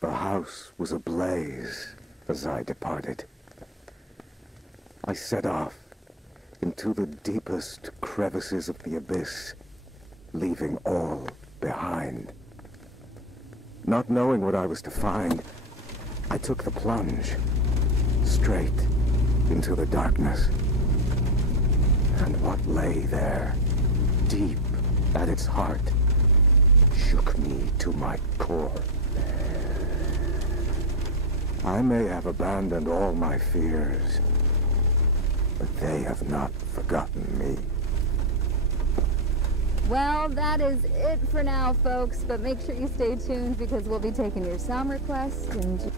The house was ablaze as I departed. I set off into the deepest crevices of the abyss, leaving all behind. Not knowing what I was to find, I took the plunge, straight into the darkness. And what lay there, deep at its heart, shook me to my core. I may have abandoned all my fears, but they have not forgotten me. Well, that is it for now, folks, but make sure you stay tuned because we'll be taking your sound requests and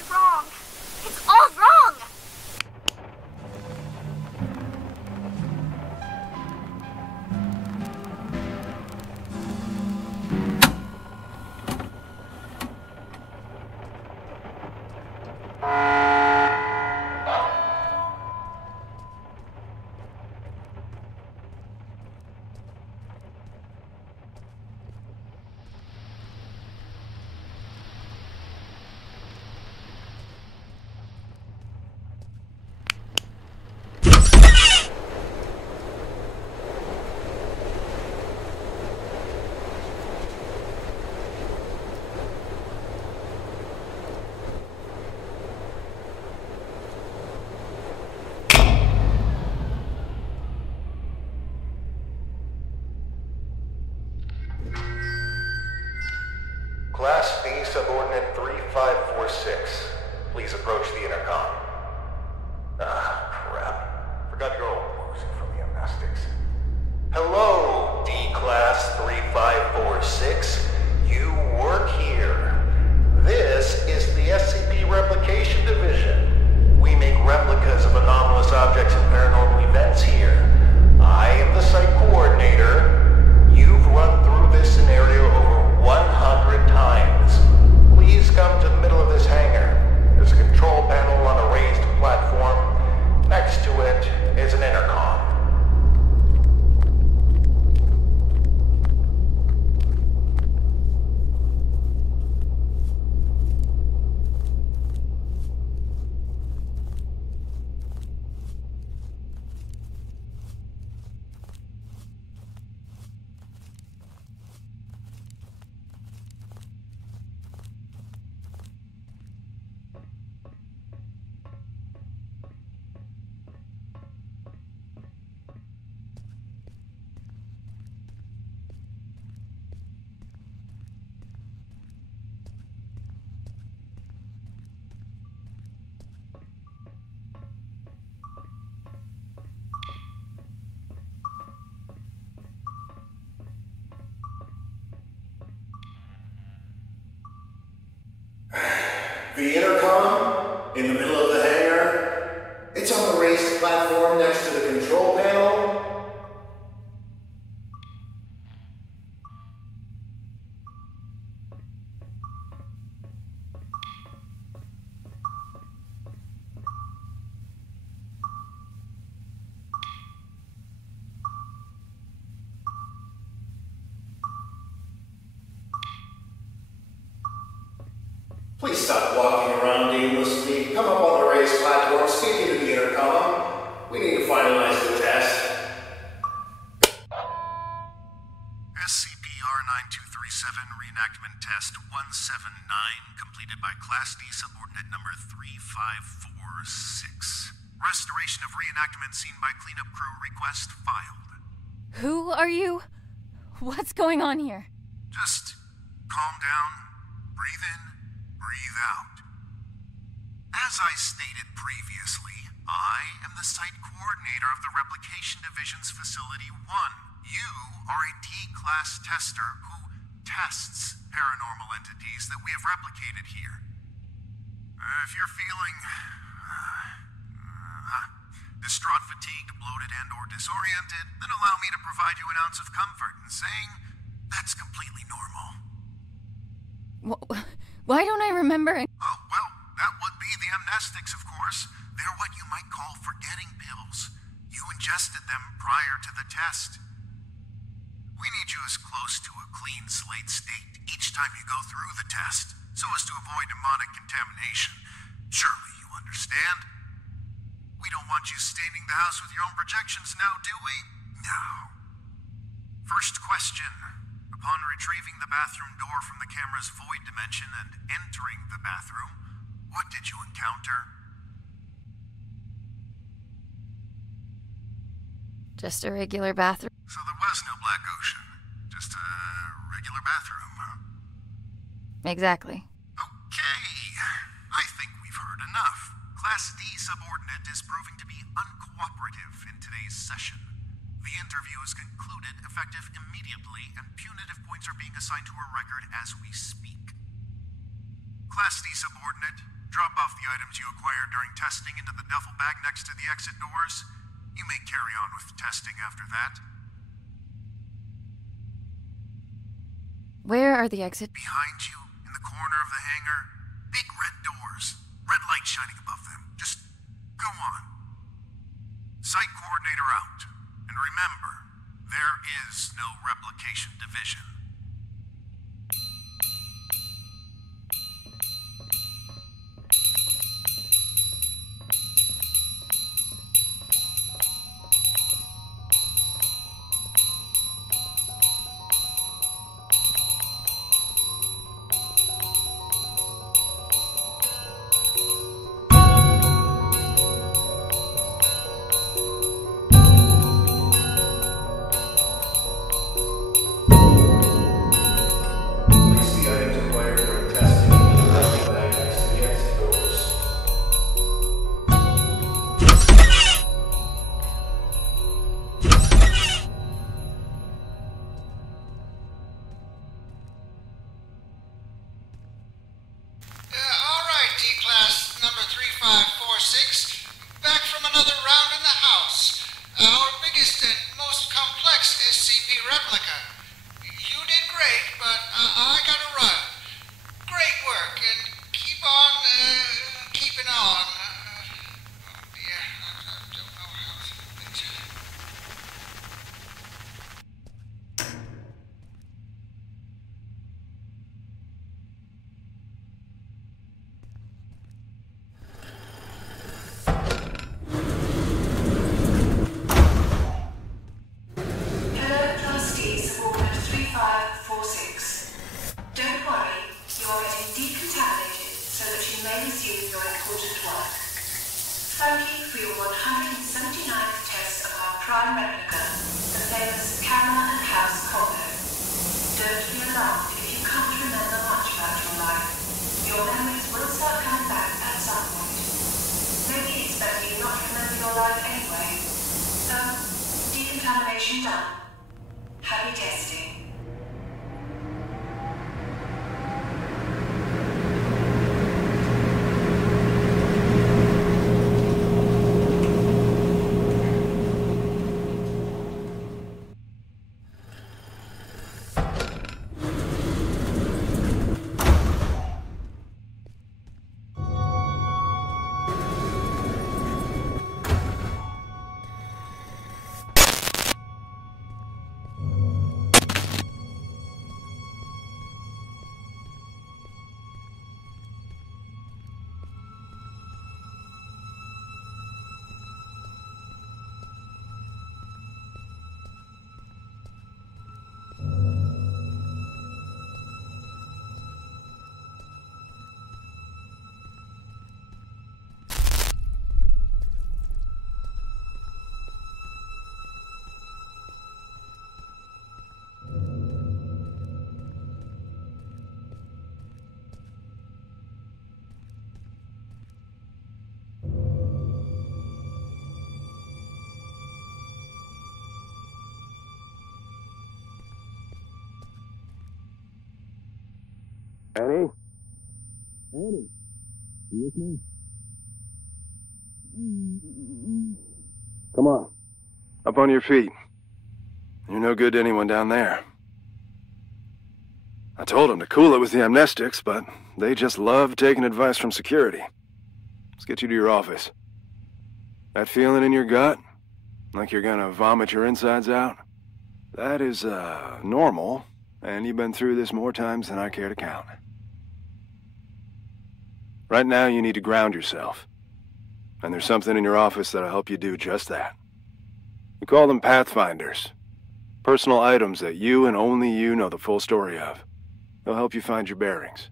is wrong. It's all wrong! Class B, subordinate 3546. Please approach the intercom. Ah, crap. Forgot your old woozy from the gymnastics. Hello, D-Class 3546. You work here. This is the SCP Replication Division. We make replicas of anomalous objects and paranormal events here. I am the site coordinator. You've run through this scenario over 100 times. Please come to the middle of this hangar. There's a control panel on a raised platform. Next to it is an intercom. The intercom, in the middle of the hangar. It's on the raised platform next to the control panel. Please stop walking around aimlessly. Come up on the raised platform, speak into the intercom. We need to finalize the test. SCP-R9237 Reenactment Test 179, completed by Class D Subordinate Number 3546. Restoration of reenactment seen by cleanup crew request filed. Who are you? What's going on here? Just calm down, breathe in, breathe out. As I stated previously, I am the site coordinator of the Replication Division's Facility 1. You are a D-Class tester who tests paranormal entities that we have replicated here. If you're feeling distraught, fatigued, bloated, and or disoriented, then allow me to provide you an ounce of comfort in saying that's completely normal. Why don't I remember? Oh, well, that would be the amnestics, of course. They're what you might call forgetting pills. You ingested them prior to the test. We need you as close to a clean slate state each time you go through the test, so as to avoid demonic contamination. Surely you understand? We don't want you staining the house with your own projections now, do we? No. First question. Upon retrieving the bathroom door from the camera's void dimension and entering the bathroom, what did you encounter? Just a regular bathroom. So there was no Black Ocean. Just a regular bathroom, huh? Exactly. Okay. I think we've heard enough. Class D subordinate is proving to be uncooperative in today's session. The interview is concluded, effective immediately, and punitive points are being assigned to her record as we speak. Class D subordinate, Drop off the items you acquired during testing into the duffel bag next to the exit doors. You may carry on with testing after that. Where are the exit? Behind you, in the corner of the hangar, big red doors. Red light shining above them. Just go on. Site coordinator out. And remember, there is no replication division. Annie? Annie? You with me? Come on. Up on your feet. You're no good to anyone down there. I told them to cool it with the amnestics, but they just love taking advice from security. Let's get you to your office. That feeling in your gut? Like you're gonna vomit your insides out? That is, normal, and you've been through this more times than I care to count. Right now, you need to ground yourself. And there's something in your office that'll help you do just that. We call them Pathfinders. Personal items that you and only you know the full story of. They'll help you find your bearings.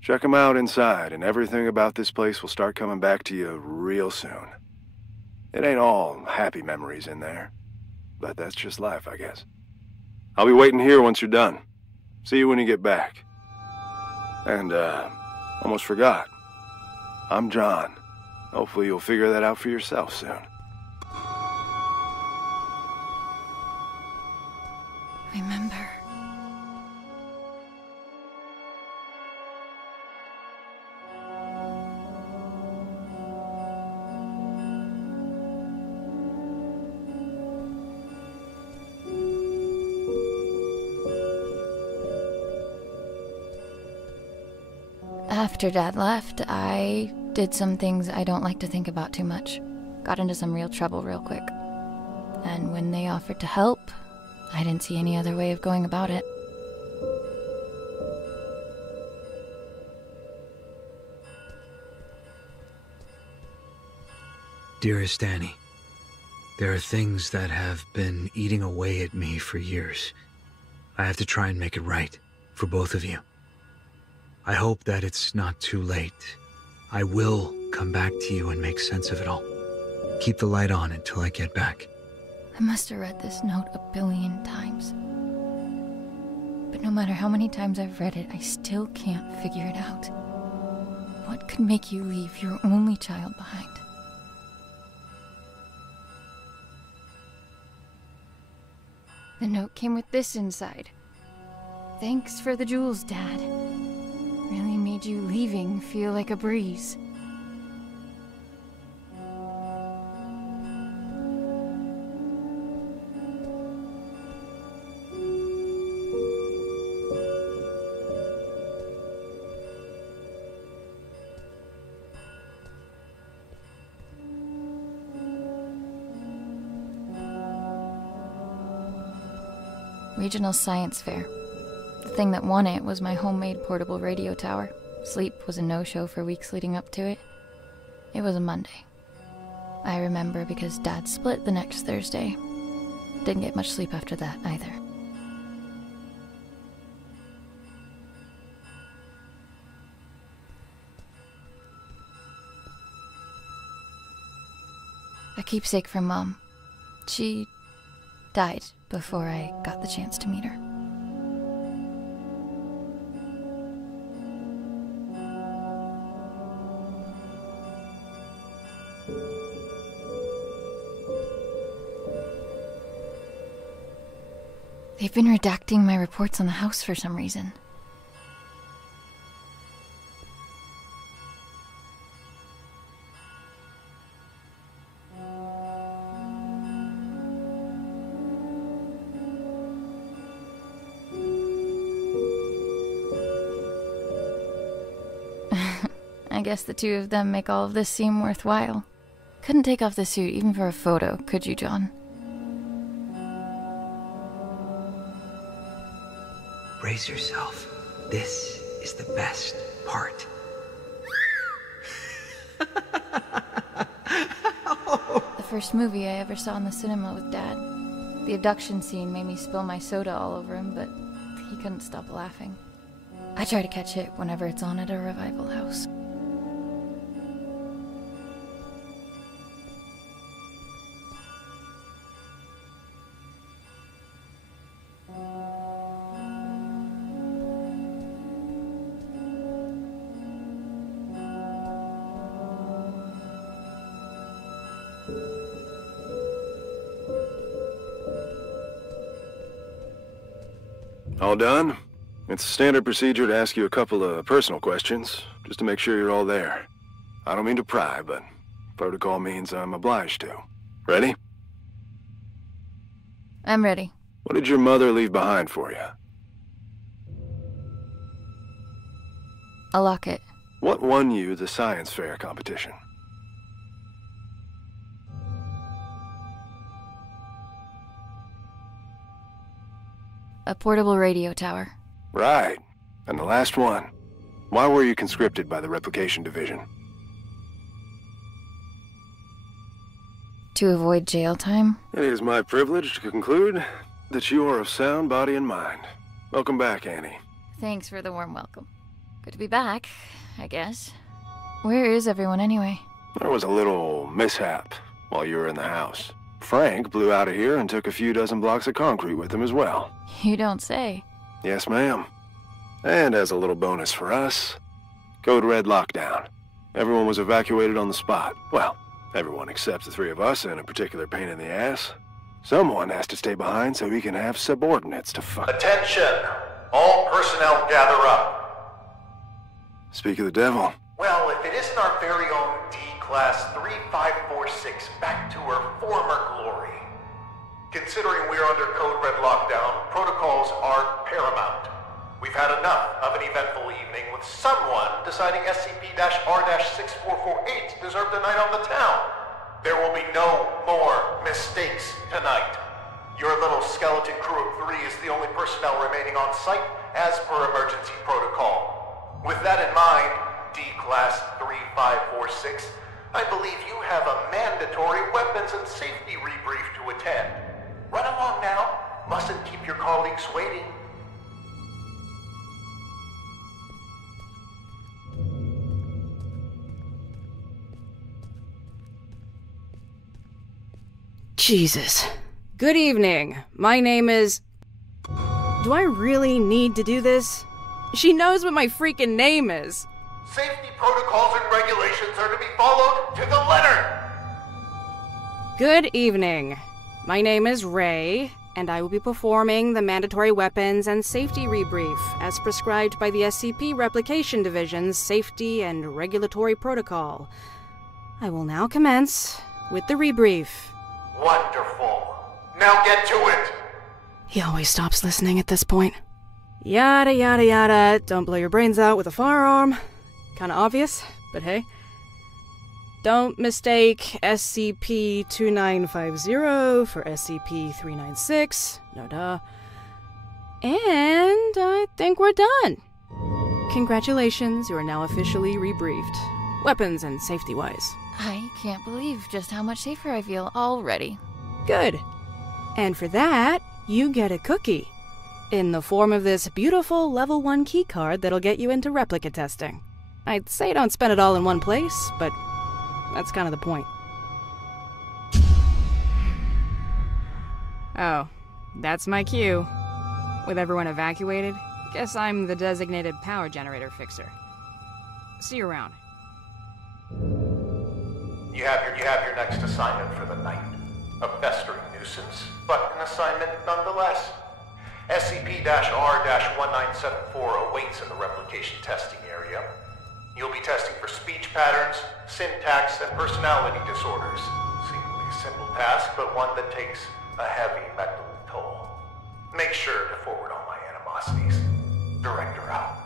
Check them out inside, and everything about this place will start coming back to you real soon. It ain't all happy memories in there, but that's just life, I guess. I'll be waiting here once you're done. See you when you get back. And, almost forgot. I'm John. Hopefully you'll figure that out for yourself soon. Remember. After Dad left, I did some things I don't like to think about too much. Got into some real trouble real quick. And when they offered to help, I didn't see any other way of going about it. Dearest Annie, there are things that have been eating away at me for years. I have to try and make it right, for both of you. I hope that it's not too late. I will come back to you and make sense of it all. Keep the light on until I get back. I must have read this note a billion times. But no matter how many times I've read it, I still can't figure it out. What could make you leave your only child behind? The note came with this inside. Thanks for the jewels, Dad. Really made you leaving feel like a breeze. Regional Science Fair. The thing that won it was my homemade portable radio tower. Sleep was a no-show for weeks leading up to it. It was a Monday. I remember because Dad split the next Thursday. Didn't get much sleep after that either. A keepsake from Mom. She died before I got the chance to meet her. They've been redacting my reports on the house for some reason. I guess the two of them make all of this seem worthwhile. Couldn't take off the suit even for a photo, could you, John? Brace yourself. This is the best part. The first movie I ever saw in the cinema with Dad. The abduction scene made me spill my soda all over him, but he couldn't stop laughing. I try to catch it whenever it's on at a revival house. All done? It's standard procedure to ask you a couple of personal questions, just to make sure you're all there. I don't mean to pry, but protocol means I'm obliged to. Ready? I'm ready. What did your mother leave behind for you? A locket. What won you the science fair competition? A portable radio tower. Right. And the last one. Why were you conscripted by the Replication Division? To avoid jail time? It is my privilege to conclude that you are of sound body and mind. Welcome back, Annie. Thanks for the warm welcome. Good to be back, I guess. Where is everyone anyway? There was a little mishap while you were in the house. Frank blew out of here and took a few dozen blocks of concrete with him as well. You don't say. Yes, ma'am. And as a little bonus for us, Code Red lockdown. Everyone was evacuated on the spot. Well, everyone except the three of us and a particular pain in the ass. Someone has to stay behind so we can have subordinates to fuck. Attention! All personnel gather up. Speak of the devil. Well, if it isn't our very own D-Class 3546 back to her former glory. Considering we're under Code Red lockdown, protocols are paramount. We've had enough of an eventful evening with someone deciding SCP-R-6448 deserved a night on the town. There will be no more mistakes tonight. Your little skeleton crew of 3 is the only personnel remaining on site as per emergency protocol. With that in mind, D-Class 3546, I believe you have a mandatory weapons and safety rebrief to attend. Run along now. Mustn't keep your colleagues waiting. Jesus. Good evening. My name is... Do I really need to do this? She knows what my freaking name is. Safety protocols and regulations are to be followed to the letter! Good evening. My name is Ray, and I will be performing the mandatory weapons and safety rebrief as prescribed by the SCP Replication Division's Safety and Regulatory Protocol. I will now commence with the rebrief. Wonderful. Now get to it! He always stops listening at this point. Yada yada yada, don't blow your brains out with a firearm. Kinda obvious, but hey. Don't mistake SCP-2950 for SCP-396. No duh. And I think we're done. Congratulations, you are now officially rebriefed. Weapons and safety-wise. I can't believe just how much safer I feel already. Good. And for that, you get a cookie. In the form of this beautiful level 1 keycard that'll get you into replica testing. I'd say don't spend it all in one place, but that's kind of the point. Oh, that's my cue. With everyone evacuated, guess I'm the designated power generator fixer. See you around. You have your next assignment for the night. A festering nuisance, but an assignment nonetheless. SCP-R-1974 awaits in the replication testing area. You'll be testing for speech patterns, syntax, and personality disorders. Seemingly a simple task, but one that takes a heavy mental toll. Make sure to forward all my animosities. Director out.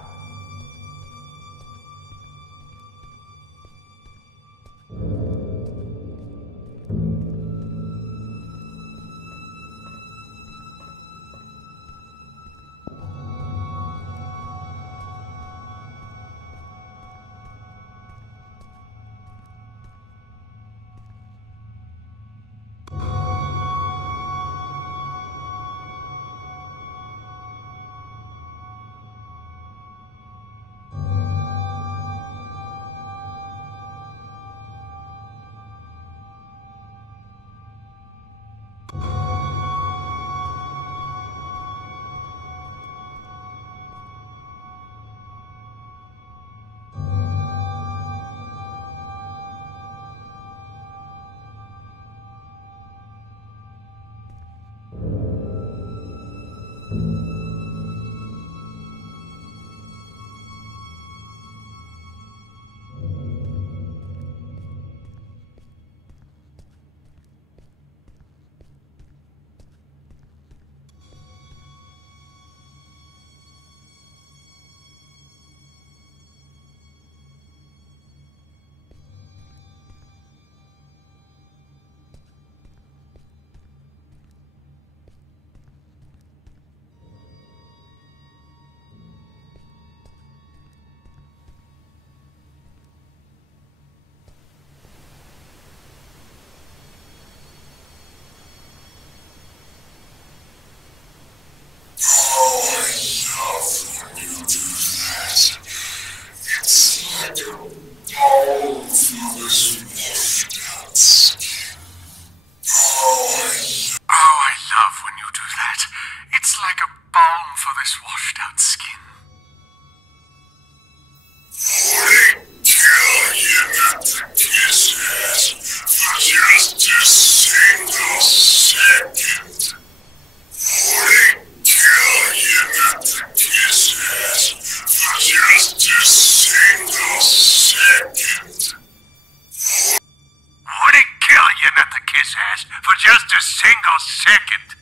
For just a single second.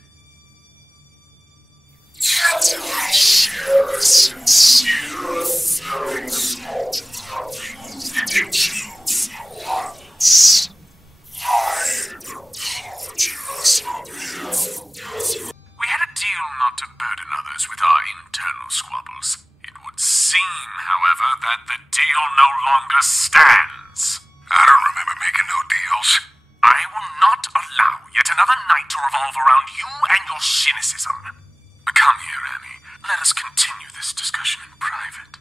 How do I share sincere thanks for removing you for once. I apologize on behalf of Cousin. We had a deal not to burden others with our internal squabbles. It would seem, however, that the deal no longer stands. I don't remember making no deals. I will not allow yet another night to revolve around you and your cynicism. Come here, Annie. Let us continue this discussion in private.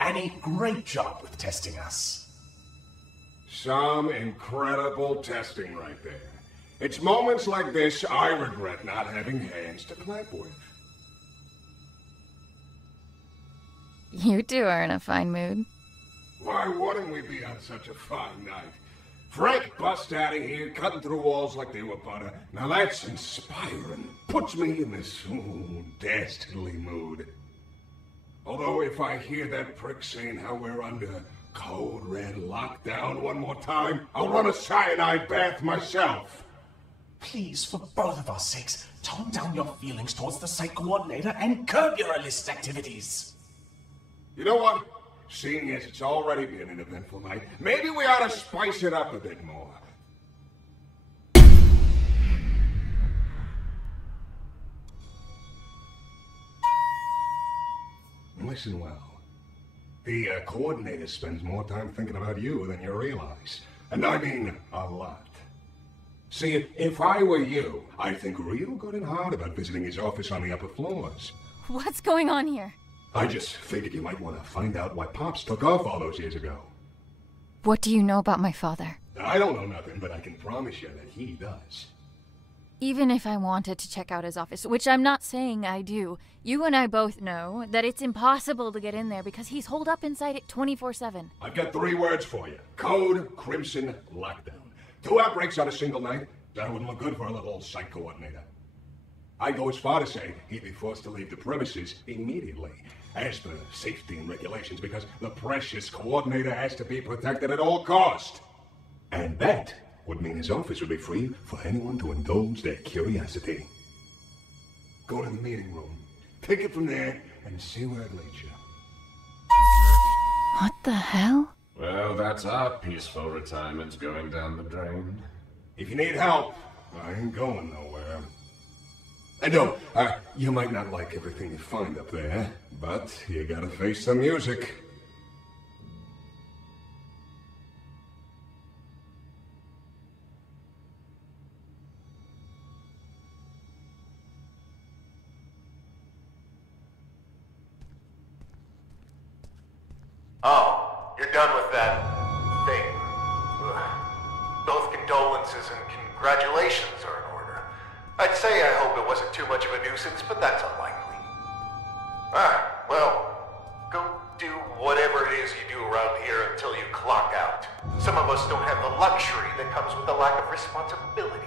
Annie, great job with testing us. Some incredible testing right there. It's moments like this I regret not having hands to clap with. You two are in a fine mood. Why wouldn't we be on such a fine night? Frank busts out of here, cutting through walls like they were butter. Now that's inspiring. Puts me in this dastardly mood. Although if I hear that prick saying how we're under code red lockdown one more time, I'll run a cyanide bath myself. Please, for both of our sakes, tone down your feelings towards the site coordinator and curb your illicit activities. You know what? Seeing as it's already been an eventful night, maybe we ought to spice it up a bit more. Listen well. The coordinator spends more time thinking about you than you realize. And I mean a lot. See, if I were you, I'd think real good and hard about visiting his office on the upper floors. What's going on here? I just figured you might want to find out why Pops took off all those years ago. What do you know about my father? I don't know nothing, but I can promise you that he does. Even if I wanted to check out his office, which I'm not saying I do, you and I both know that it's impossible to get in there because he's holed up inside it 24/7. I've got 3 words for you. Code Crimson Lockdown. 2 outbreaks on a single night? That wouldn't look good for a little site coordinator. I'd go as far to say he'd be forced to leave the premises immediately, as per safety and regulations, because the precious coordinator has to be protected at all cost. And that would mean his office would be free for anyone to indulge their curiosity. Go to the meeting room, pick it from there, and see where it leads you. What the hell? Well, that's our peaceful retirement going down the drain. If you need help, I ain't going nowhere. And no, you might not like everything you find up there, but you gotta face the music. Oh, you're done with that thing. Ugh. Both condolences and congratulations are in order. I'd say I hope it wasn't too much of a nuisance, but that's unlikely. Well, go do whatever it is you do around here until you clock out. Some of us don't have the luxury that comes with the lack of responsibility.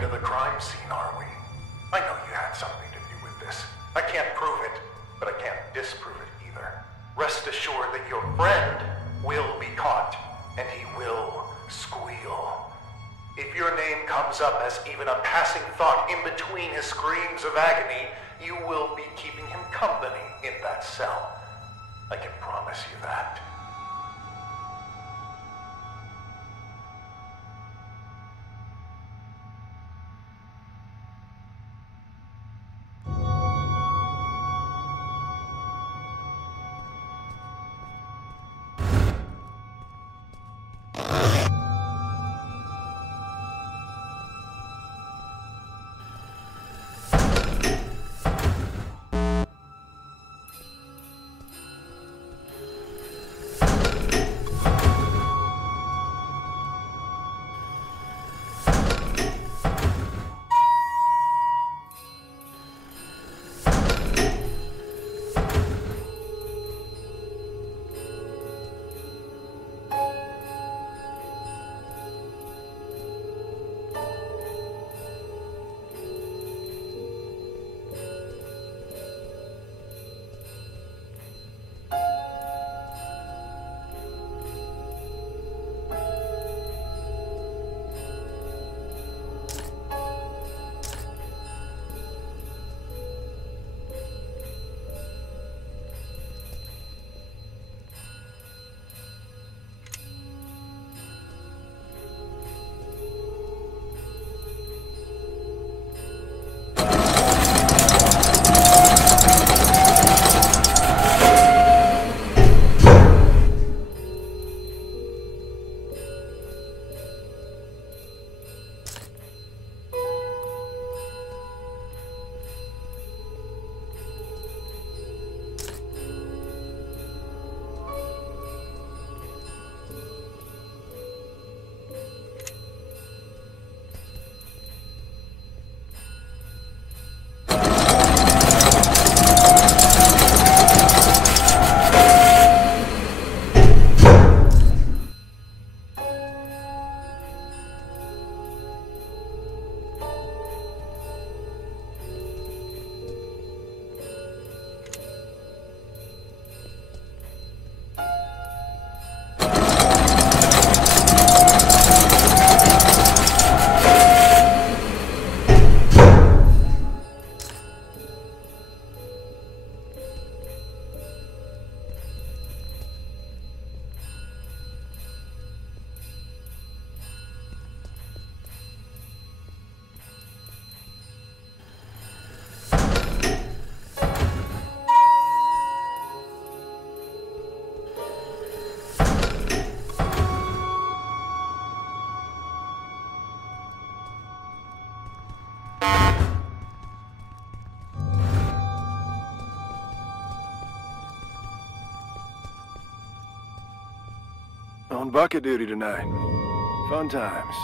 To the crime scene, are we? I know you had something to do with this. I can't prove it, but I can't disprove it either. Rest assured that your friend will be caught, and he will squeal. If your name comes up as even a passing thought in between his screams of agony, You will be keeping him company in that cell. I can promise you that. On bucket duty tonight. Fun times.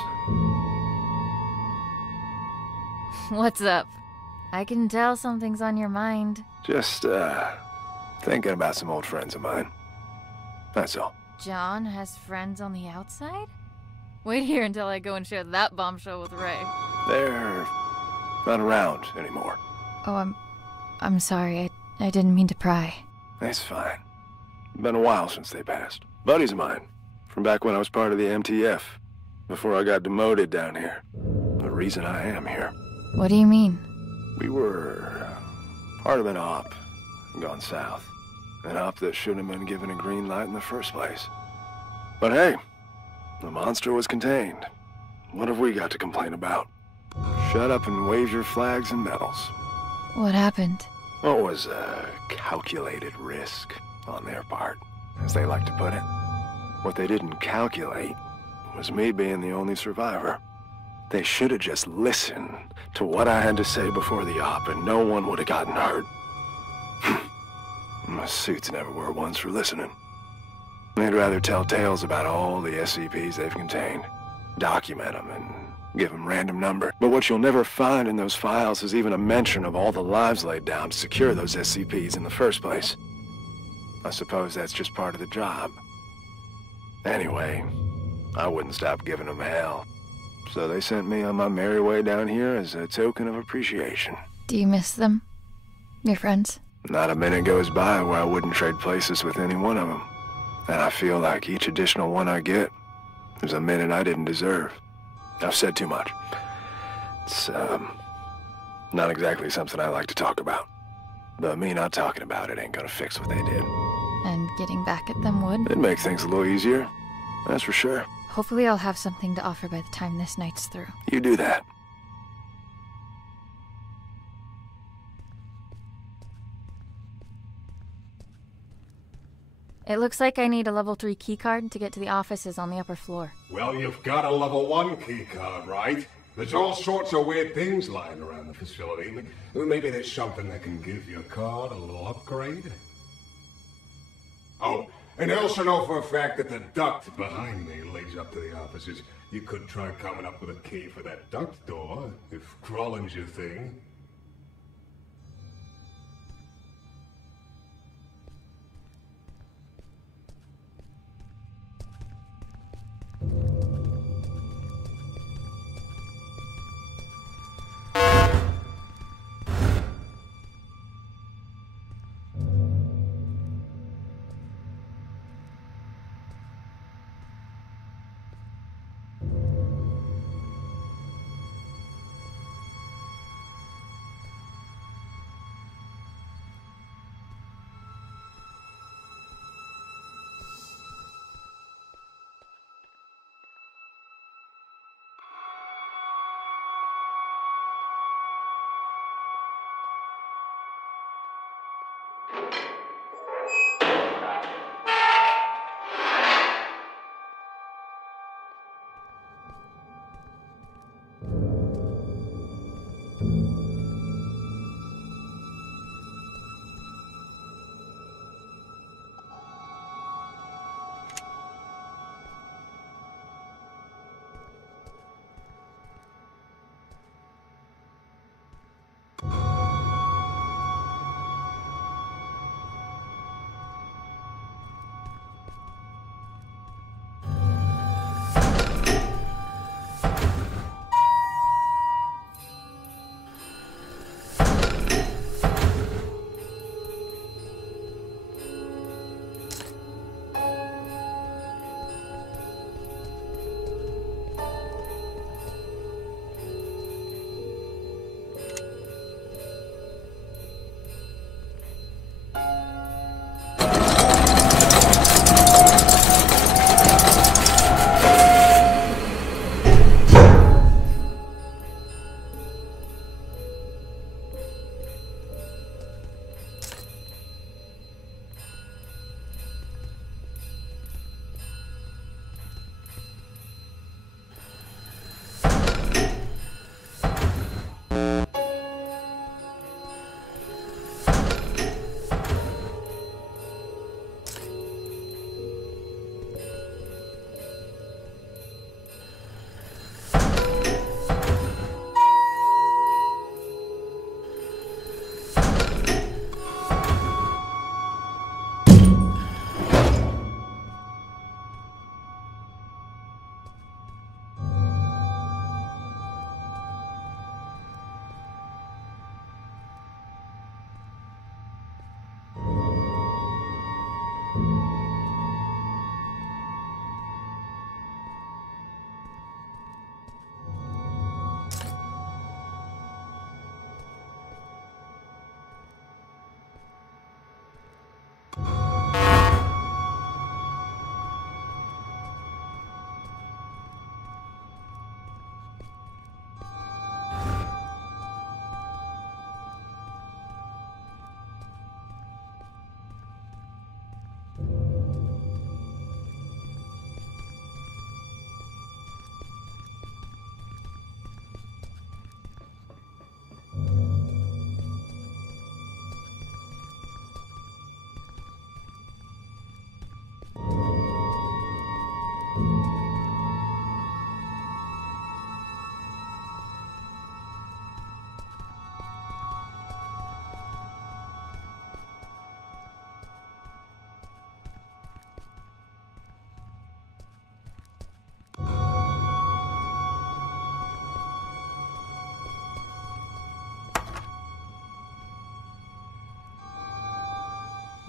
What's up? I can tell something's on your mind. Just, thinking about some old friends of mine. That's all. John has friends on the outside? Wait here until I go and share that bombshell with Ray. They're not around anymore. Oh, I'm sorry. I didn't mean to pry. That's fine. Been a while since they passed. Buddies of mine. From back when I was part of the MTF. Before I got demoted down here. The reason I am here. What do you mean? We were part of an op gone south. An op that shouldn't have been given a green light in the first place. But hey, the monster was contained. What have we got to complain about? Shut up and wave your flags and medals. What happened? What was a calculated risk on their part, as they like to put it. What they didn't calculate was me being the only survivor. They should have just listened to what I had to say before the op, and no one would have gotten hurt. My suits never were ones for listening. They'd rather tell tales about all the SCPs they've contained, document them, and give them random numbers. But what you'll never find in those files is even a mention of all the lives laid down to secure those SCPs in the first place. I suppose that's just part of the job. Anyway, I wouldn't stop giving them hell. So they sent me on my merry way down here as a token of appreciation. Do you miss them? Your friends? Not a minute goes by where I wouldn't trade places with any one of them. And I feel like each additional one I get is a minute I didn't deserve. I've said too much. It's, Not exactly something I like to talk about. But me not talking about it ain't gonna fix what they did. And getting back at them would? It'd make things a little easier, that's for sure. Hopefully I'll have something to offer by the time this night's through. You do that. It looks like I need a level 3 keycard to get to the offices on the upper floor. Well, you've got a level 1 keycard, right? There's all sorts of weird things lying around the facility. Maybe there's something that can give your card a little upgrade? Oh, and I also know for a fact that the duct behind me leads up to the offices. You could try coming up with a key for that duct door, if crawling's your thing.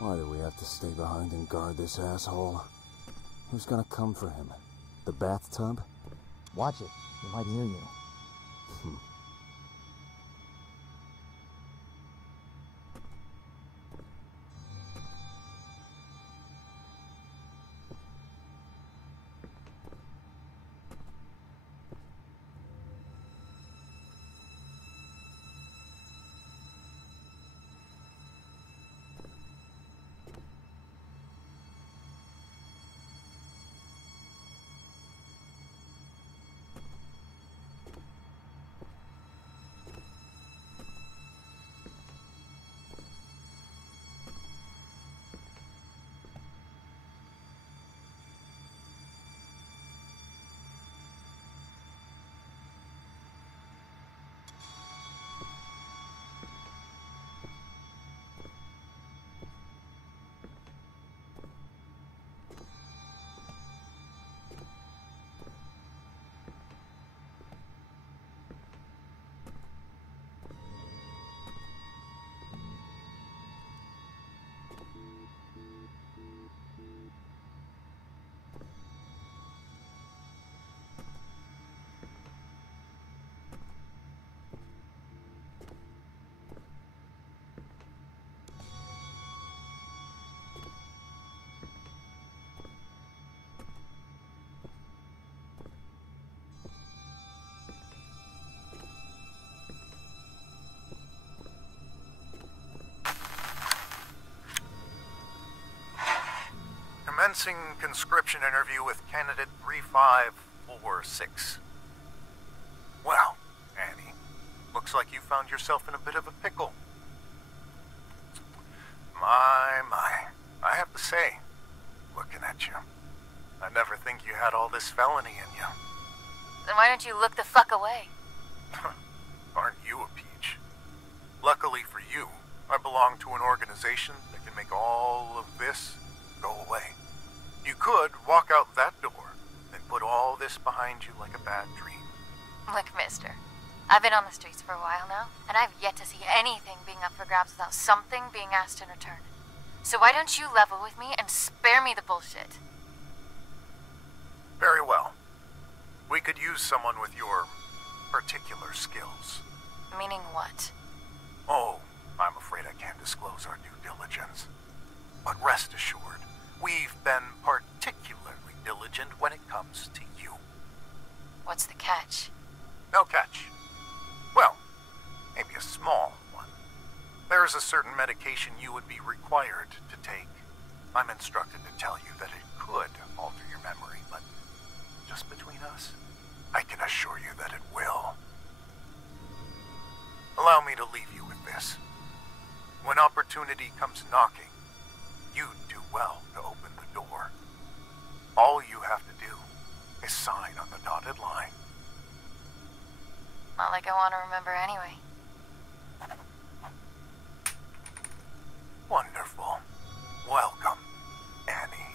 Why do we have to stay behind and guard this asshole? Who's gonna come for him? The bathtub? Watch it. He might hear you. Commencing conscription interview with candidate 3546. Well, Annie, looks like you found yourself in a bit of a pickle. My. I have to say, looking at you, I never think you had all this felony in you. Then why don't you look the fuck away? Aren't you a peach? Luckily for you, I belong to an organization that can make all of this go away. You could walk out that door and put all this behind you like a bad dream. Look, mister, I've been on the streets for a while now, and I've yet to see anything being up for grabs without something being asked in return. So why don't you level with me and spare me the bullshit? Very well. We could use someone with your particular skills. Meaning what? Oh, I'm afraid I can't disclose our due diligence. But rest assured, we've been particularly diligent when it comes to you. What's the catch? No catch. Well, maybe a small one. There is a certain medication you would be required to take. I'm instructed to tell you that it could alter your memory, but just between us, I can assure you that it will. Allow me to leave you with this. When opportunity comes knocking, you'd do well to open the door. All you have to do is sign on the dotted line. Not like I want to remember anyway. Wonderful. Welcome, Annie.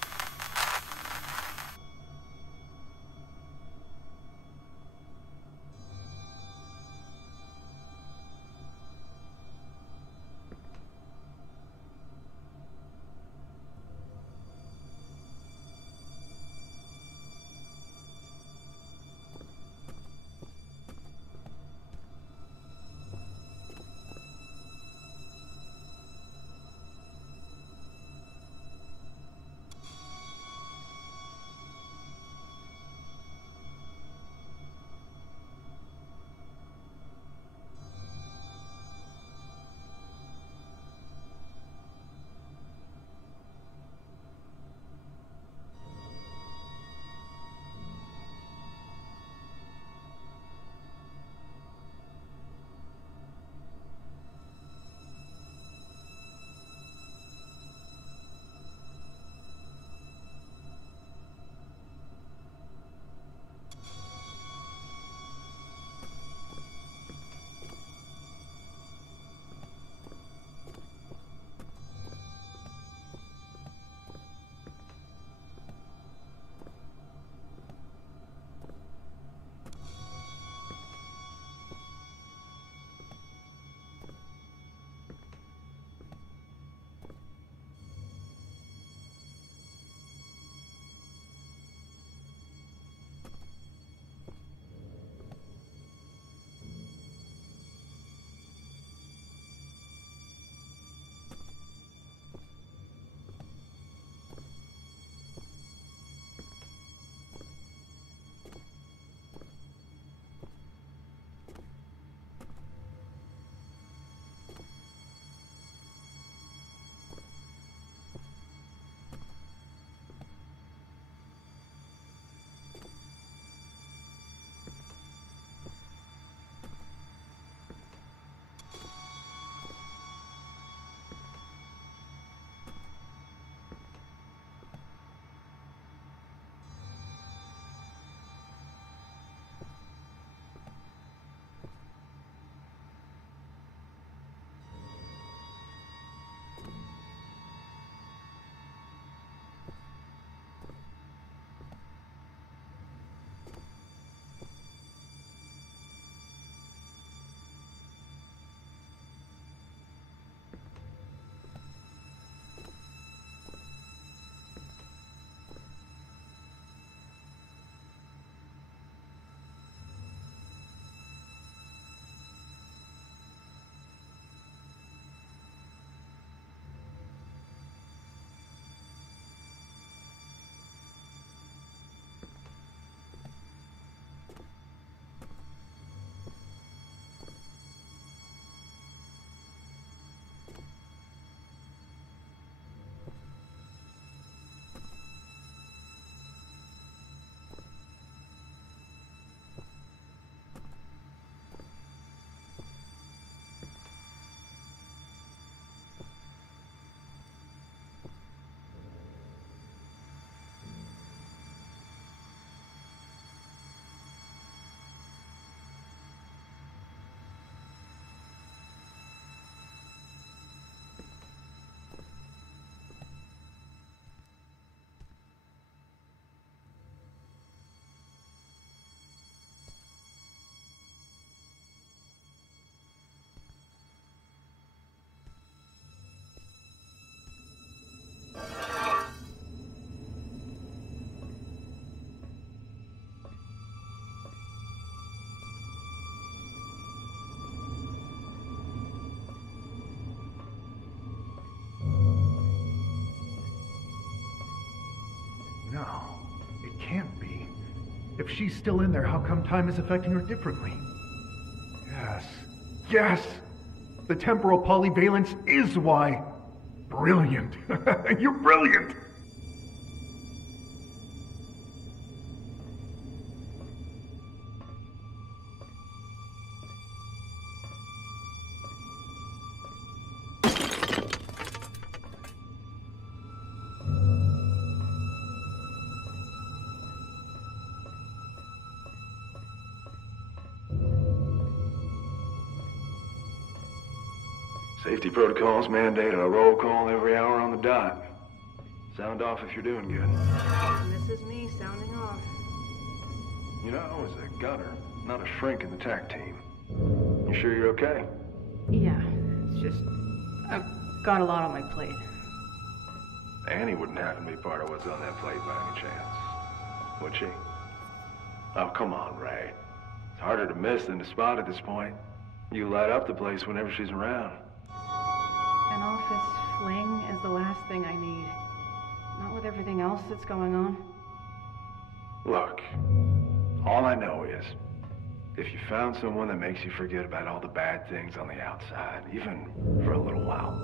No, it can't be. If she's still in there, how come time is affecting her differently? Yes. Yes! The temporal polyvalence is why. Brilliant. You're brilliant! Safety protocols mandate a roll call every hour on the dot. Sound off if you're doing good. This is me sounding off. You know, I was a gunner, not a shrink in the TAC team. You sure you're okay? Yeah, it's just... I've got a lot on my plate. Annie wouldn't happen to be part of what's on that plate by any chance, would she? Oh, come on, Ray. It's harder to miss than to spot at this point. You light up the place whenever she's around. An office fling is the last thing I need. Not with everything else that's going on. Look, all I know is, if you found someone that makes you forget about all the bad things on the outside, even for a little while,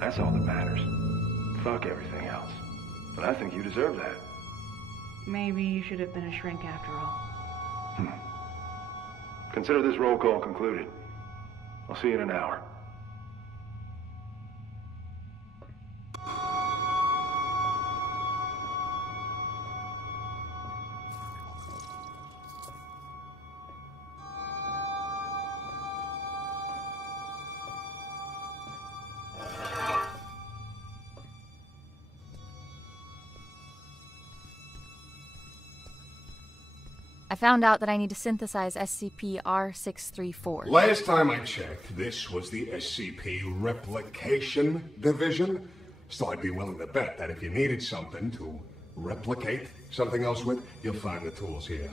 that's all that matters. Fuck everything else. And I think you deserve that. Maybe you should have been a shrink after all. Consider this roll call concluded. I'll see you in an hour. I found out that I need to synthesize SCP-R634. Last time I checked, this was the SCP Replication Division. So I'd be willing to bet that if you needed something to replicate something else with, you'll find the tools here.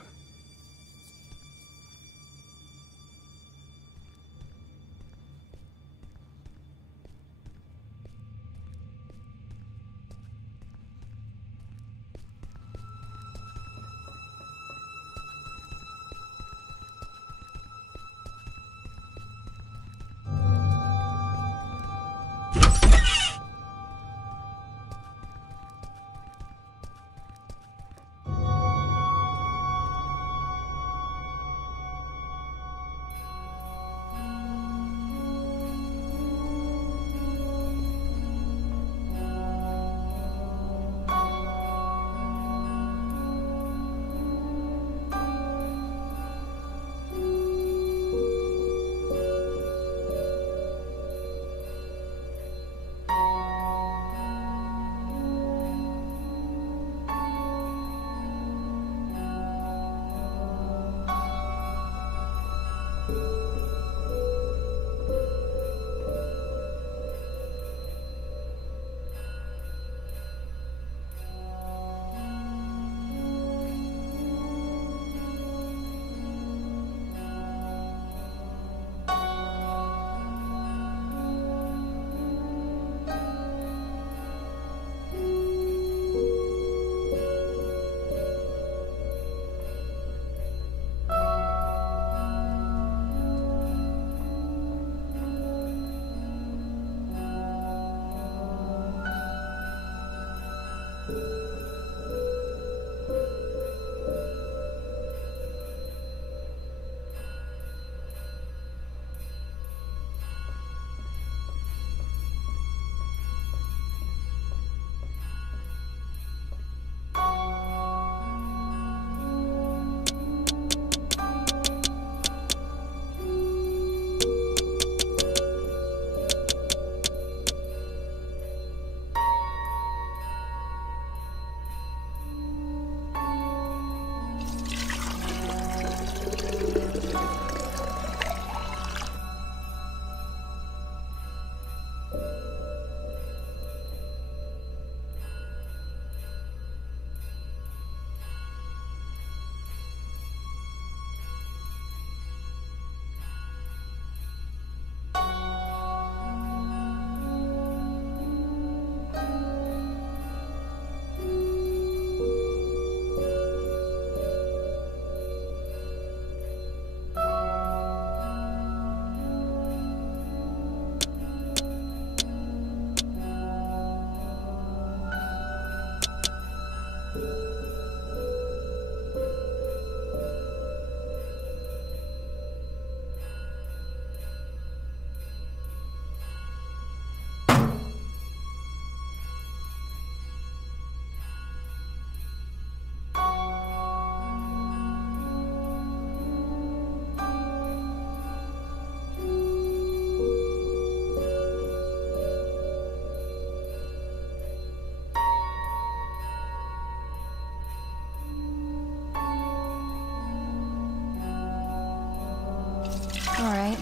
Alright.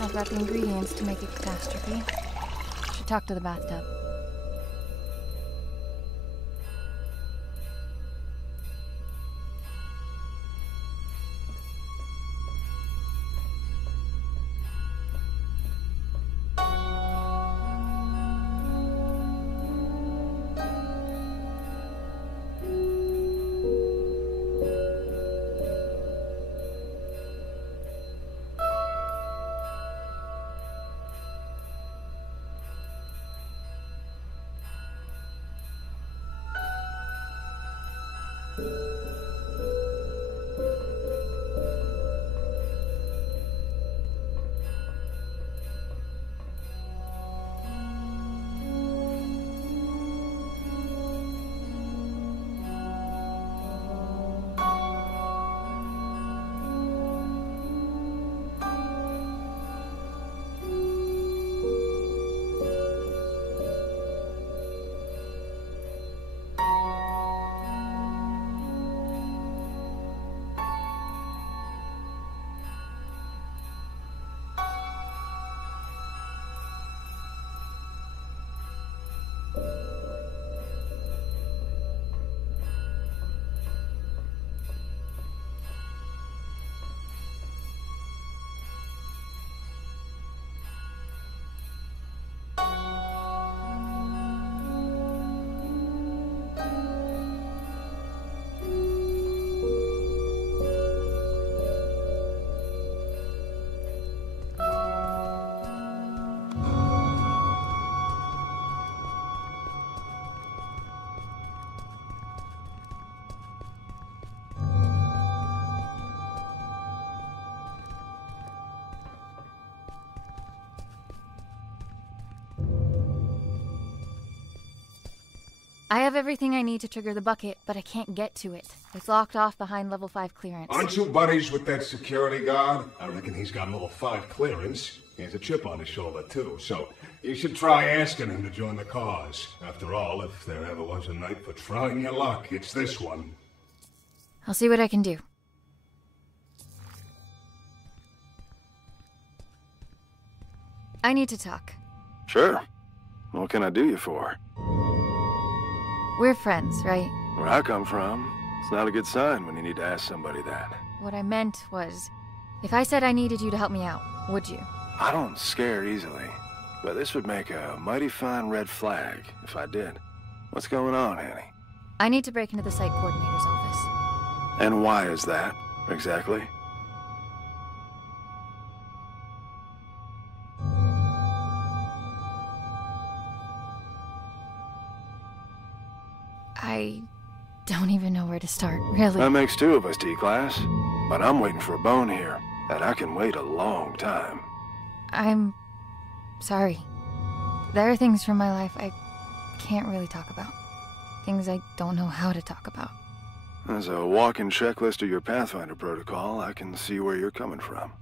I've got the ingredients to make a catastrophe. Should talk to the bathtub. I have everything I need to trigger the bucket, but I can't get to it. It's locked off behind level 5 clearance. Aren't you buddies with that security guard? I reckon he's got level 5 clearance. He has a chip on his shoulder, too, so you should try asking him to join the cause. After all, if there ever was a night for trying your luck, it's this one. I'll see what I can do. I need to talk. Sure. What can I do you for? We're friends, right? Where I come from, it's not a good sign when you need to ask somebody that. What I meant was, if I said I needed you to help me out, would you? I don't scare easily, but this would make a mighty fine red flag if I did. What's going on, Annie? I need to break into the site coordinator's office. And why is that, exactly? I don't even know where to start, really. That makes two of us, T-Class. But I'm waiting for a bone here, and I can wait a long time. I'm sorry. There are things from my life I can't really talk about. Things I don't know how to talk about. As a walking checklist of your Pathfinder protocol, I can see where you're coming from.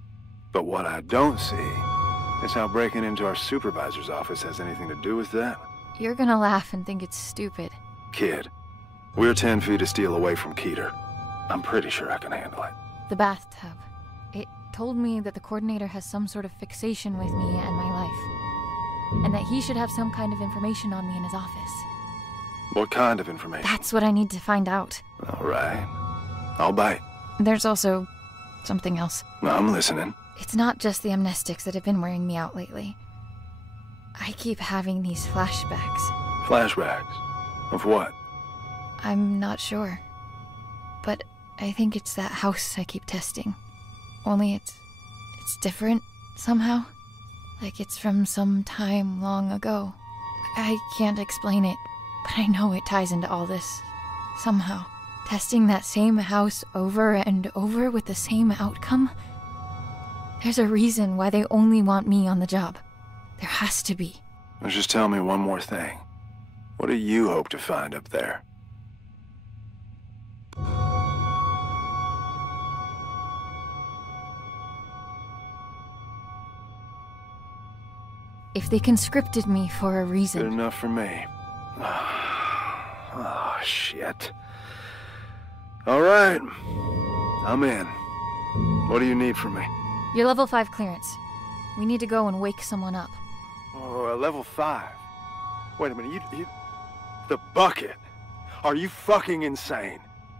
But what I don't see is how breaking into our supervisor's office has anything to do with that. You're gonna laugh and think it's stupid. Kid, we're 10 feet of steel away from Keter. I'm pretty sure I can handle it. The bathtub. It told me that the coordinator has some sort of fixation with me and my life. And that he should have some kind of information on me in his office. What kind of information? That's what I need to find out. All right. I'll bite. There's also something else. I'm listening. It's not just the amnestics that have been wearing me out lately. I keep having these flashbacks. Flashbacks? Of what? I'm not sure. But I think it's that house I keep testing. Only it's different, somehow. Like it's from some time long ago. I can't explain it, but I know it ties into all this. Somehow. Testing that same house over and over with the same outcome? There's a reason why they only want me on the job. There has to be. Now just tell me one more thing. What do you hope to find up there? If they conscripted me for a reason... Good enough for me. Oh, shit. All right. I'm in. What do you need from me? Your level 5 clearance. We need to go and wake someone up. Oh, a level 5. Wait a minute, you... The bucket! Are you fucking insane?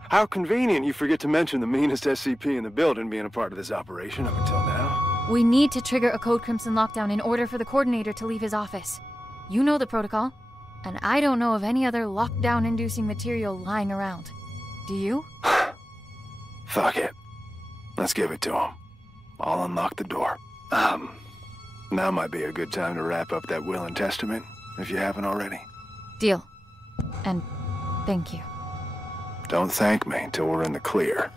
How convenient you forget to mention the meanest SCP in the building being a part of this operation up until now. We need to trigger a Code Crimson lockdown in order for the coordinator to leave his office. You know the protocol, and I don't know of any other lockdown-inducing material lying around. Do you? Fuck it. Let's give it to him. I'll unlock the door. Now might be a good time to wrap up that will and testament, if you haven't already. Deal. And thank you. Don't thank me until we're in the clear.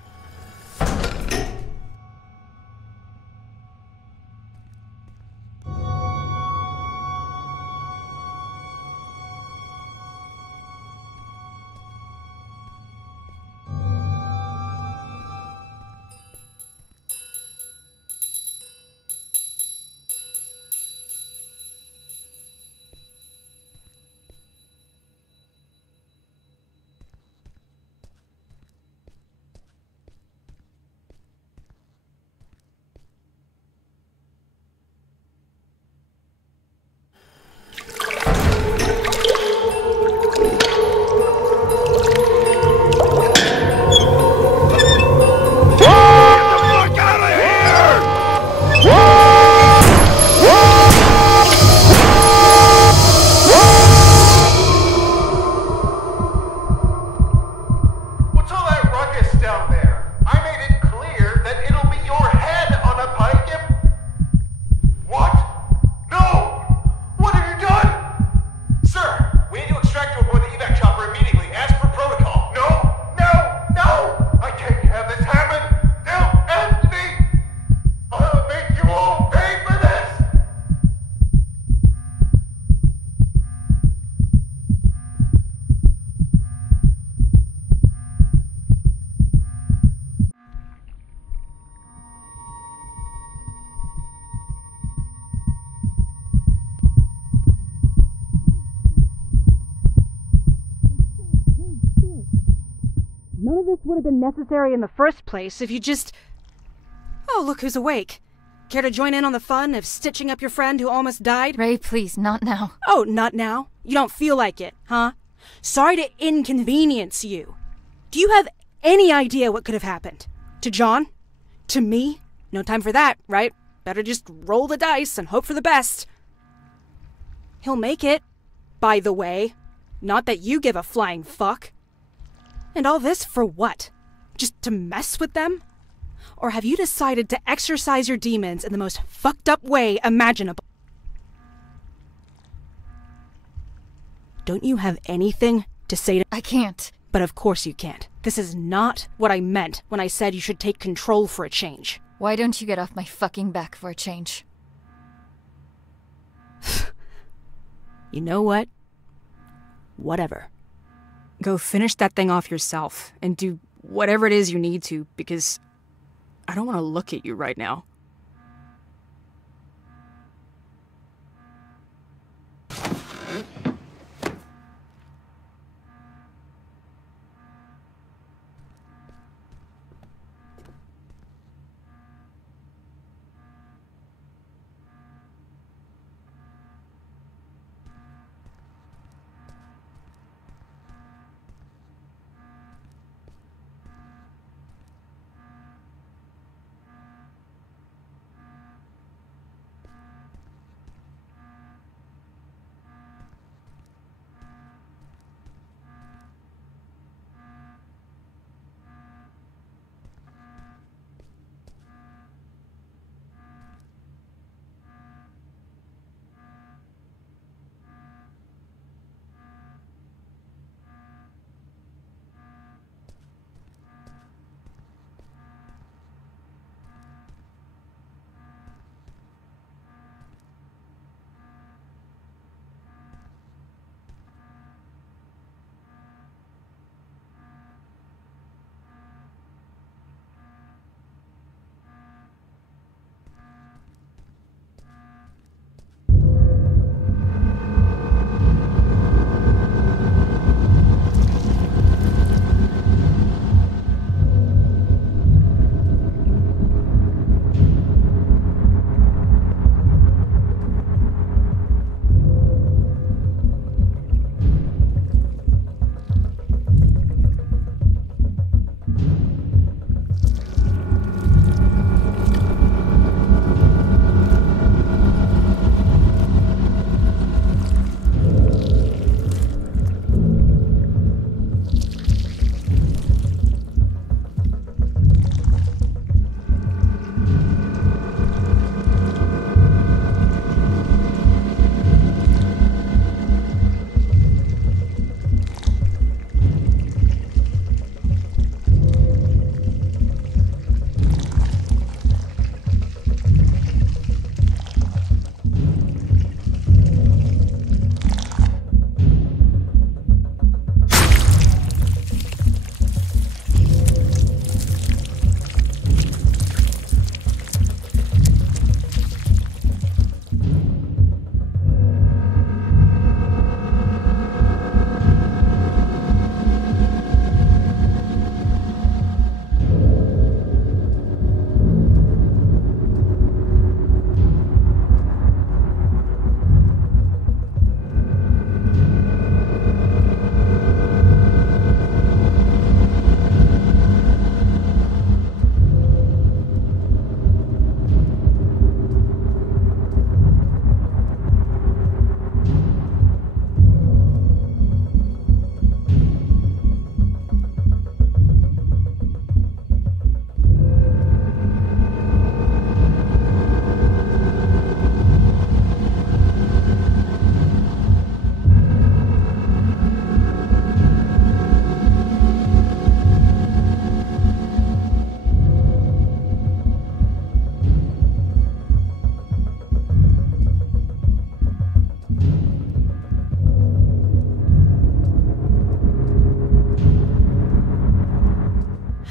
None of this would have been necessary in the first place if you just... Oh, look who's awake. Care to join in on the fun of stitching up your friend who almost died? Ray, please, not now. Oh, not now? You don't feel like it, huh? Sorry to inconvenience you. Do you have any idea what could have happened? To John? To me? No time for that, right? Better just roll the dice and hope for the best. He'll make it, by the way. Not that you give a flying fuck. And all this for what? Just to mess with them? Or have you decided to exercise your demons in the most fucked up way imaginable? Don't you have anything to say to— I can't. But of course you can't. This is not what I meant when I said you should take control for a change. Why don't you get off my fucking back for a change? You know what? Whatever. Go finish that thing off yourself and do whatever it is you need to, because I don't want to look at you right now.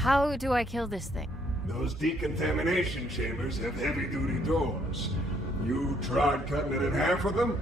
How do I kill this thing? Those decontamination chambers have heavy-duty doors. You tried cutting it in half with them?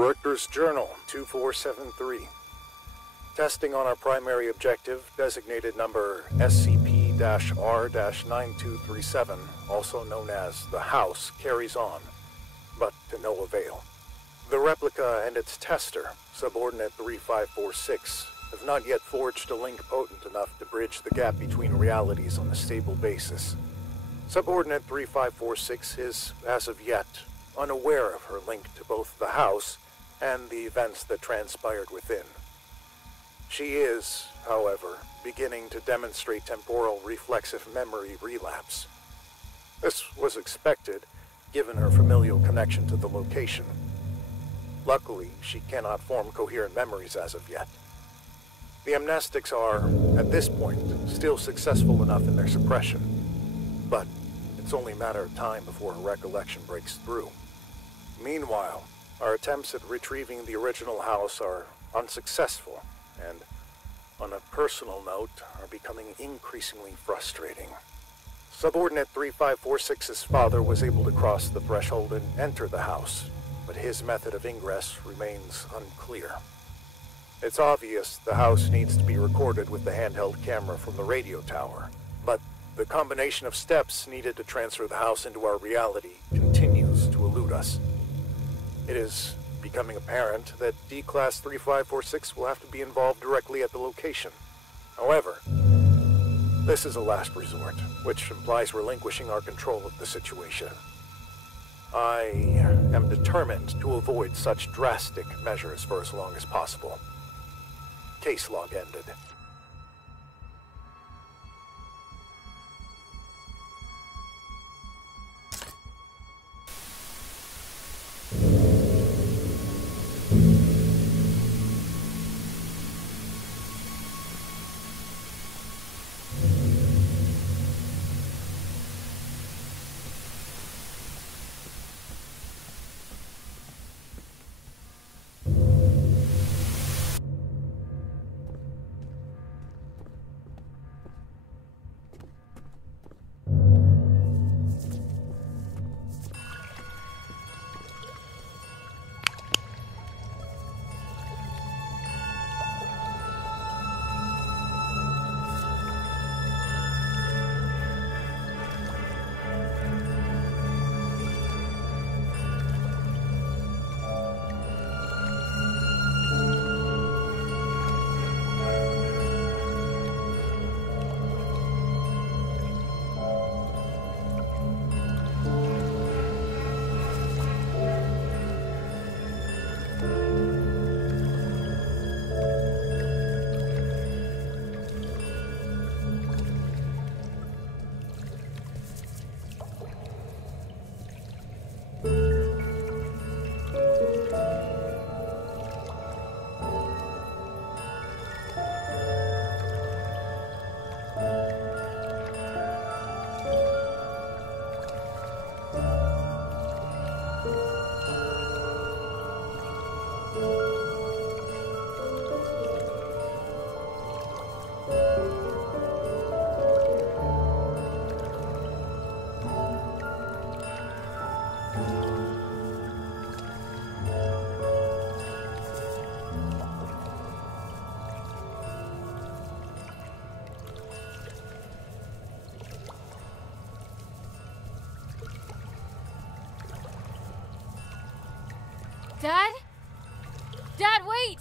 Director's Journal 2473. Testing on our primary objective, designated number SCP-R-9237, also known as the House, carries on, but to no avail. The replica and its tester, Subordinate 3546, have not yet forged a link potent enough to bridge the gap between realities on a stable basis. Subordinate 3546 is, as of yet, unaware of her link to both the House and the events that transpired within. She is, however, beginning to demonstrate temporal reflexive memory relapse. This was expected, given her familial connection to the location. Luckily, she cannot form coherent memories as of yet. The amnestics are, at this point, still successful enough in their suppression, but it's only a matter of time before her recollection breaks through. Meanwhile, our attempts at retrieving the original House are unsuccessful, and, on a personal note, are becoming increasingly frustrating. Subordinate 3546's father was able to cross the threshold and enter the House, but his method of ingress remains unclear. It's obvious the House needs to be recorded with the handheld camera from the radio tower, but the combination of steps needed to transfer the House into our reality continues to elude us. It is becoming apparent that D-Class 3546 will have to be involved directly at the location. However, this is a last resort, which implies relinquishing our control of the situation. I am determined to avoid such drastic measures for as long as possible. Case log ended. Dad? Dad, wait!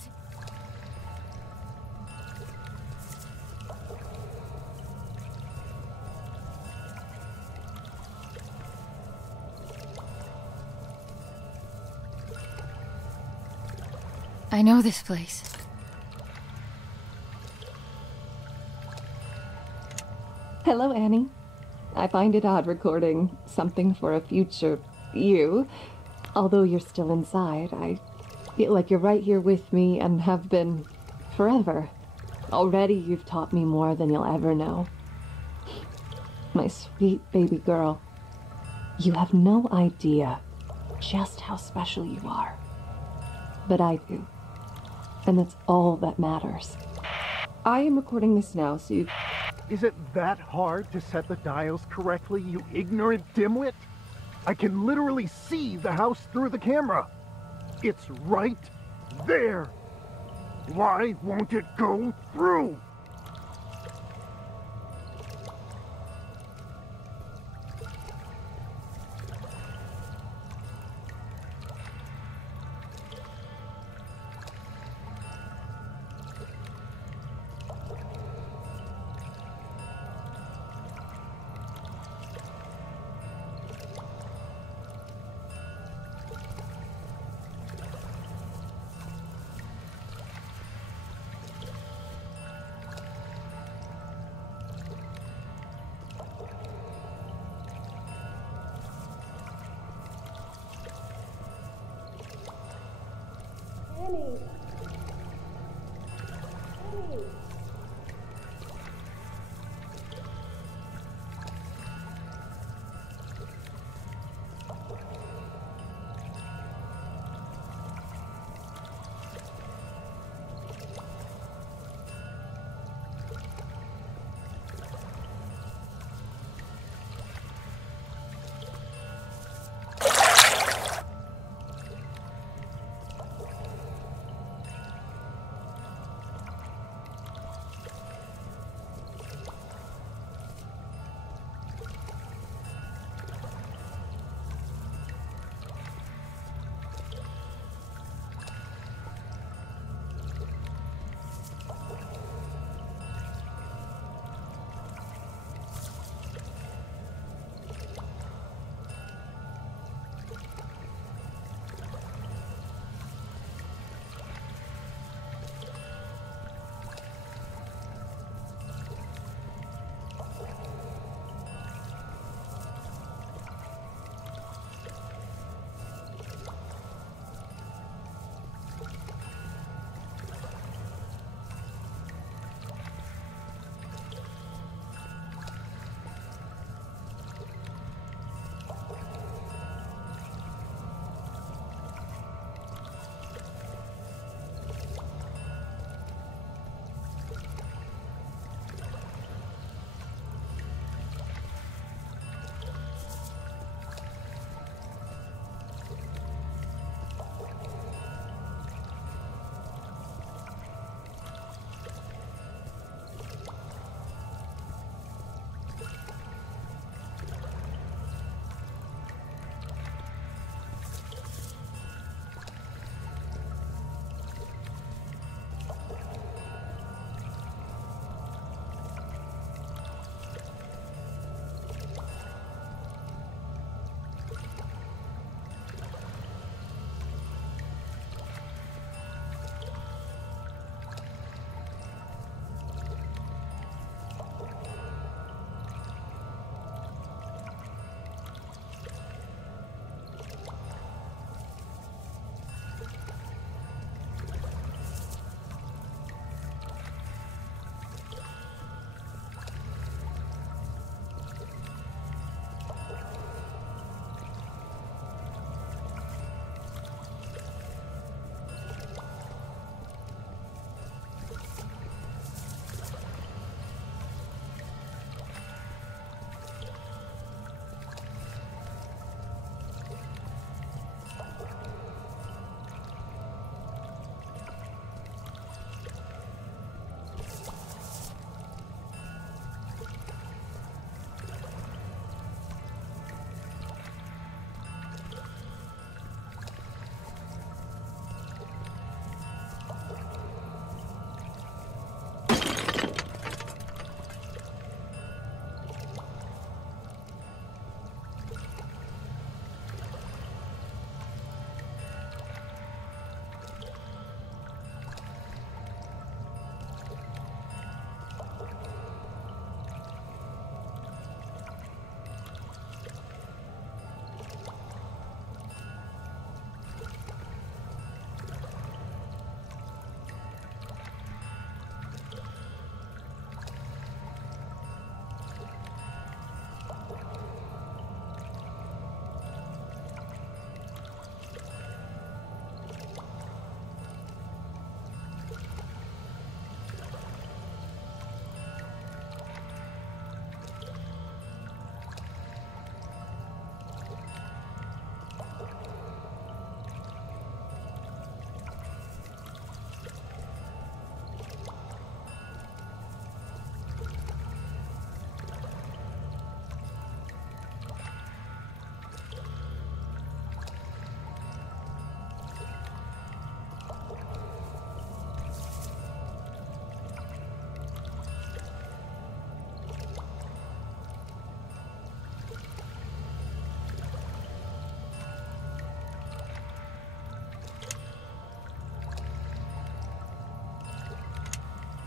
I know this place. Hello, Annie. I find it odd recording something for a future you. Although you're still inside, I feel like you're right here with me and have been forever. Already you've taught me more than you'll ever know. My sweet baby girl, you have no idea just how special you are. But I do. And that's all that matters. I am recording this now, so you... Is it that hard to set the dials correctly, you ignorant dimwit? I can literally see the house through the camera. It's right there. Why won't it go through?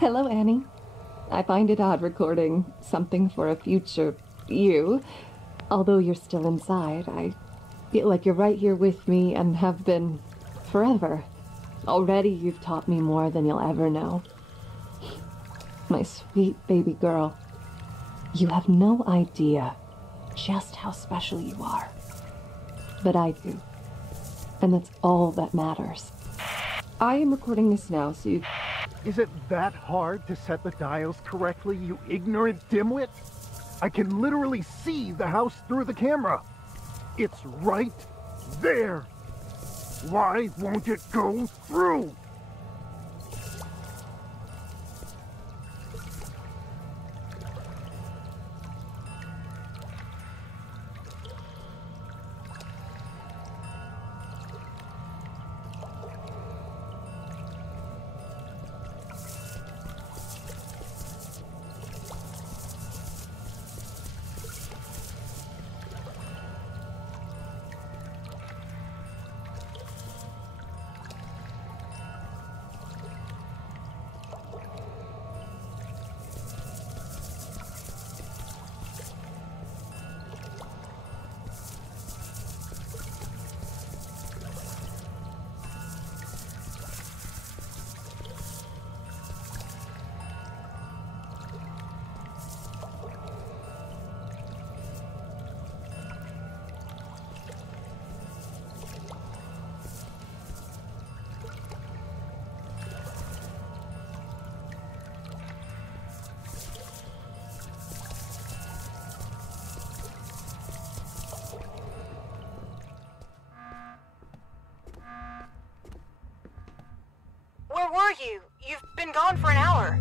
Hello, Annie. I find it odd recording something for a future you. Although you're still inside, I feel like you're right here with me and have been forever. Already you've taught me more than you'll ever know. My sweet baby girl, you have no idea just how special you are. But I do. And that's all that matters. I am recording this now, so you... Is it that hard to set the dials correctly, you ignorant dimwit? I can literally see the house through the camera. It's right there. Why won't it go through? Where were you? You've been gone for an hour.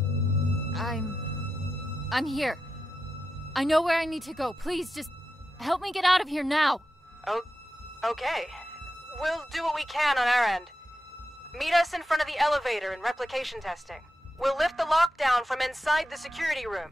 I'm here. I know where I need to go. Please, just help me get out of here now. Oh, okay. We'll do what we can on our end. Meet us in front of the elevator in replication testing. We'll lift the lockdown from inside the security room.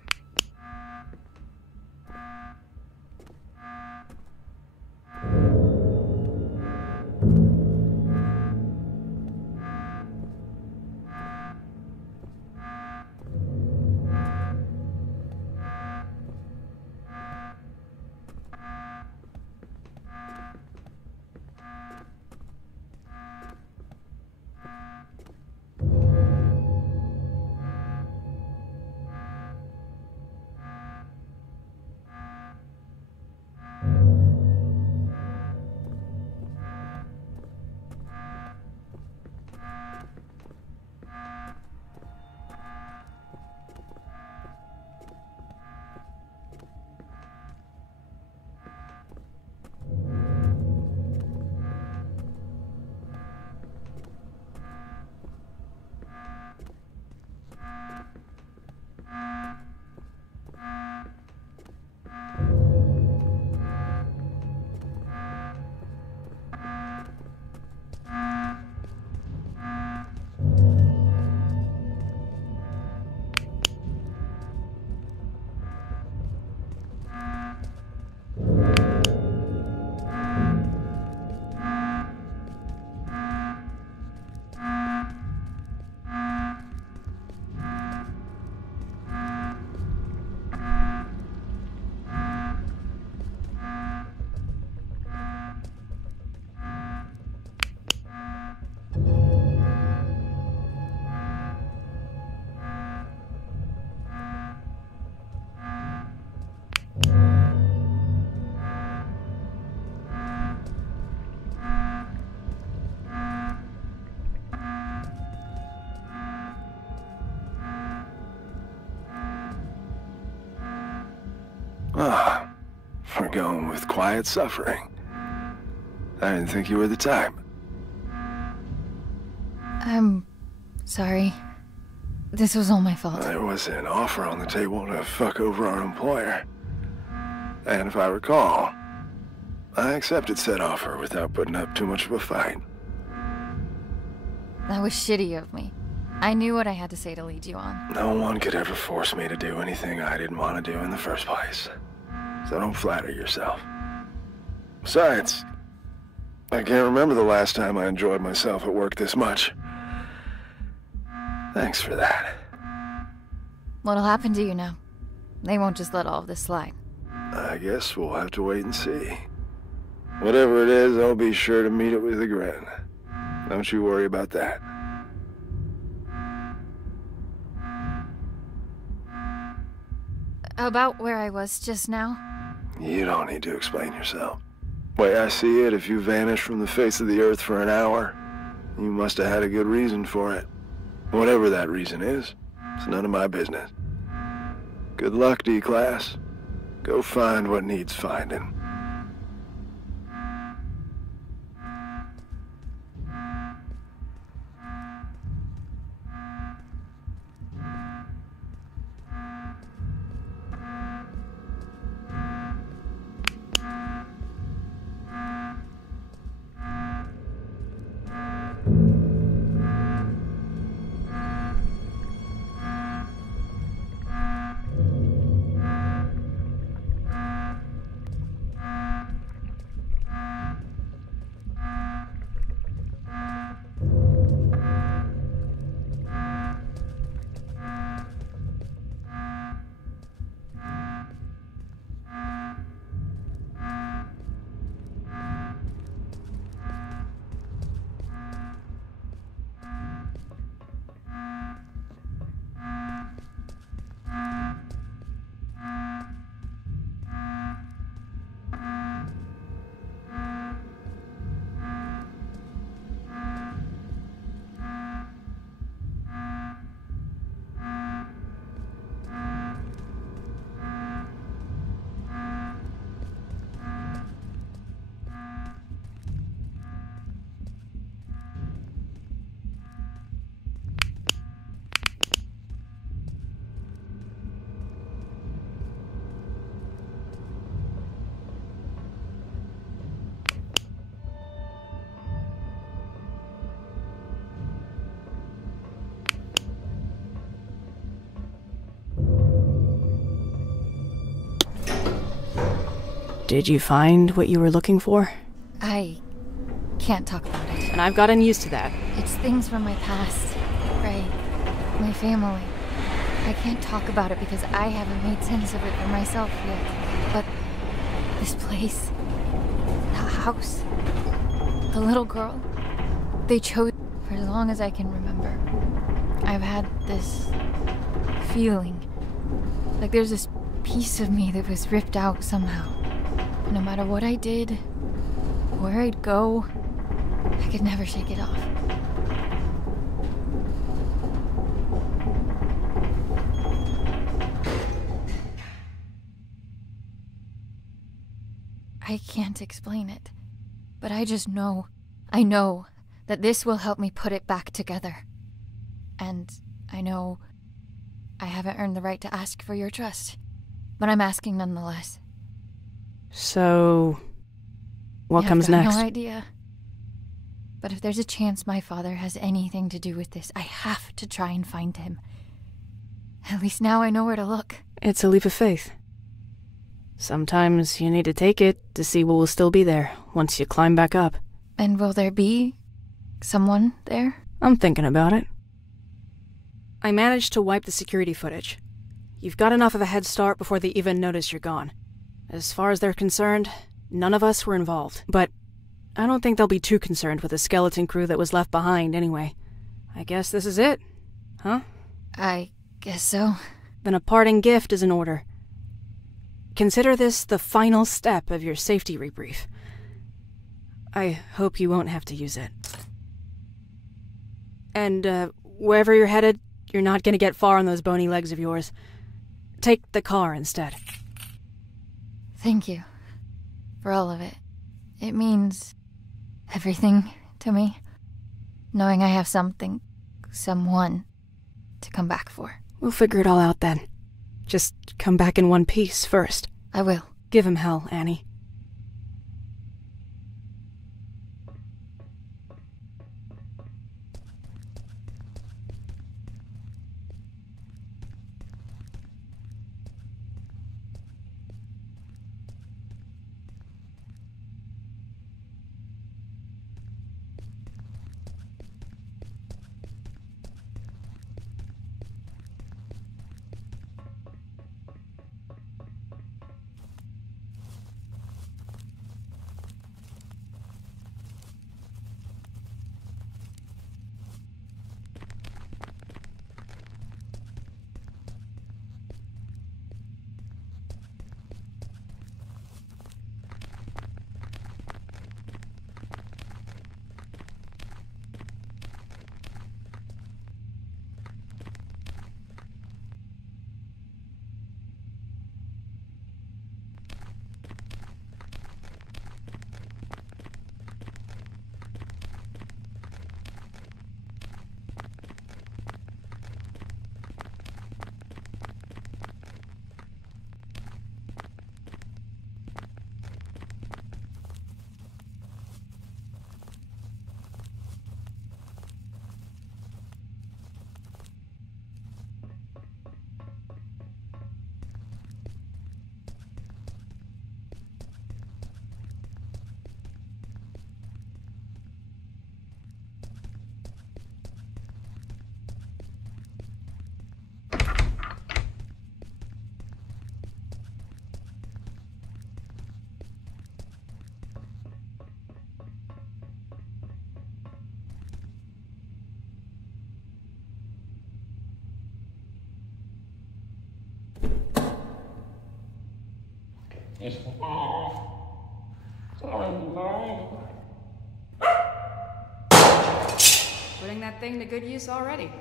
Ah, we're going with quiet suffering. I didn't think you were the type. I'm sorry. This was all my fault. There was an offer on the table to fuck over our employer. And if I recall, I accepted said offer without putting up too much of a fight. That was shitty of me. I knew what I had to say to lead you on. No one could ever force me to do anything I didn't want to do in the first place. So don't flatter yourself. Besides, I can't remember the last time I enjoyed myself at work this much. Thanks for that. What'll happen to you now? They won't just let all of this slide. I guess we'll have to wait and see. Whatever it is, I'll be sure to meet it with a grin. Don't you worry about that. About where I was just now? You don't need to explain yourself. Way I see it, if you vanished from the face of the earth for an hour, you must have had a good reason for it. Whatever that reason is, it's none of my business. Good luck, D-Class. Go find what needs finding. Did you find what you were looking for? I can't talk about it. And I've gotten used to that. It's things from my past, Ray, my family. I can't talk about it because I haven't made sense of it for myself yet. But this place, the house, the little girl, they chose for as long as I can remember. I've had this feeling, like there's this piece of me that was ripped out somehow. No matter what I did, where I'd go, I could never shake it off. I can't explain it, but I just know, I know that this will help me put it back together. And I know I haven't earned the right to ask for your trust, but I'm asking nonetheless. So, what comes next? I've got no idea. But if there's a chance my father has anything to do with this, I have to try and find him. At least now I know where to look. It's a leap of faith. Sometimes you need to take it to see what will still be there once you climb back up. And will there be someone there? I'm thinking about it. I managed to wipe the security footage. You've got enough of a head start before they even notice you're gone. As far as they're concerned, none of us were involved. But I don't think they'll be too concerned with the skeleton crew that was left behind anyway. I guess this is it, huh? I guess so. Then a parting gift is in order. Consider this the final step of your safety rebrief. I hope you won't have to use it. And, wherever you're headed, you're not gonna get far on those bony legs of yours. Take the car instead. Thank you for all of it. It means everything to me, knowing I have something, someone to come back for. We'll figure it all out then. Just come back in one piece first. I will. Give him hell, Annie. Putting that thing to good use already.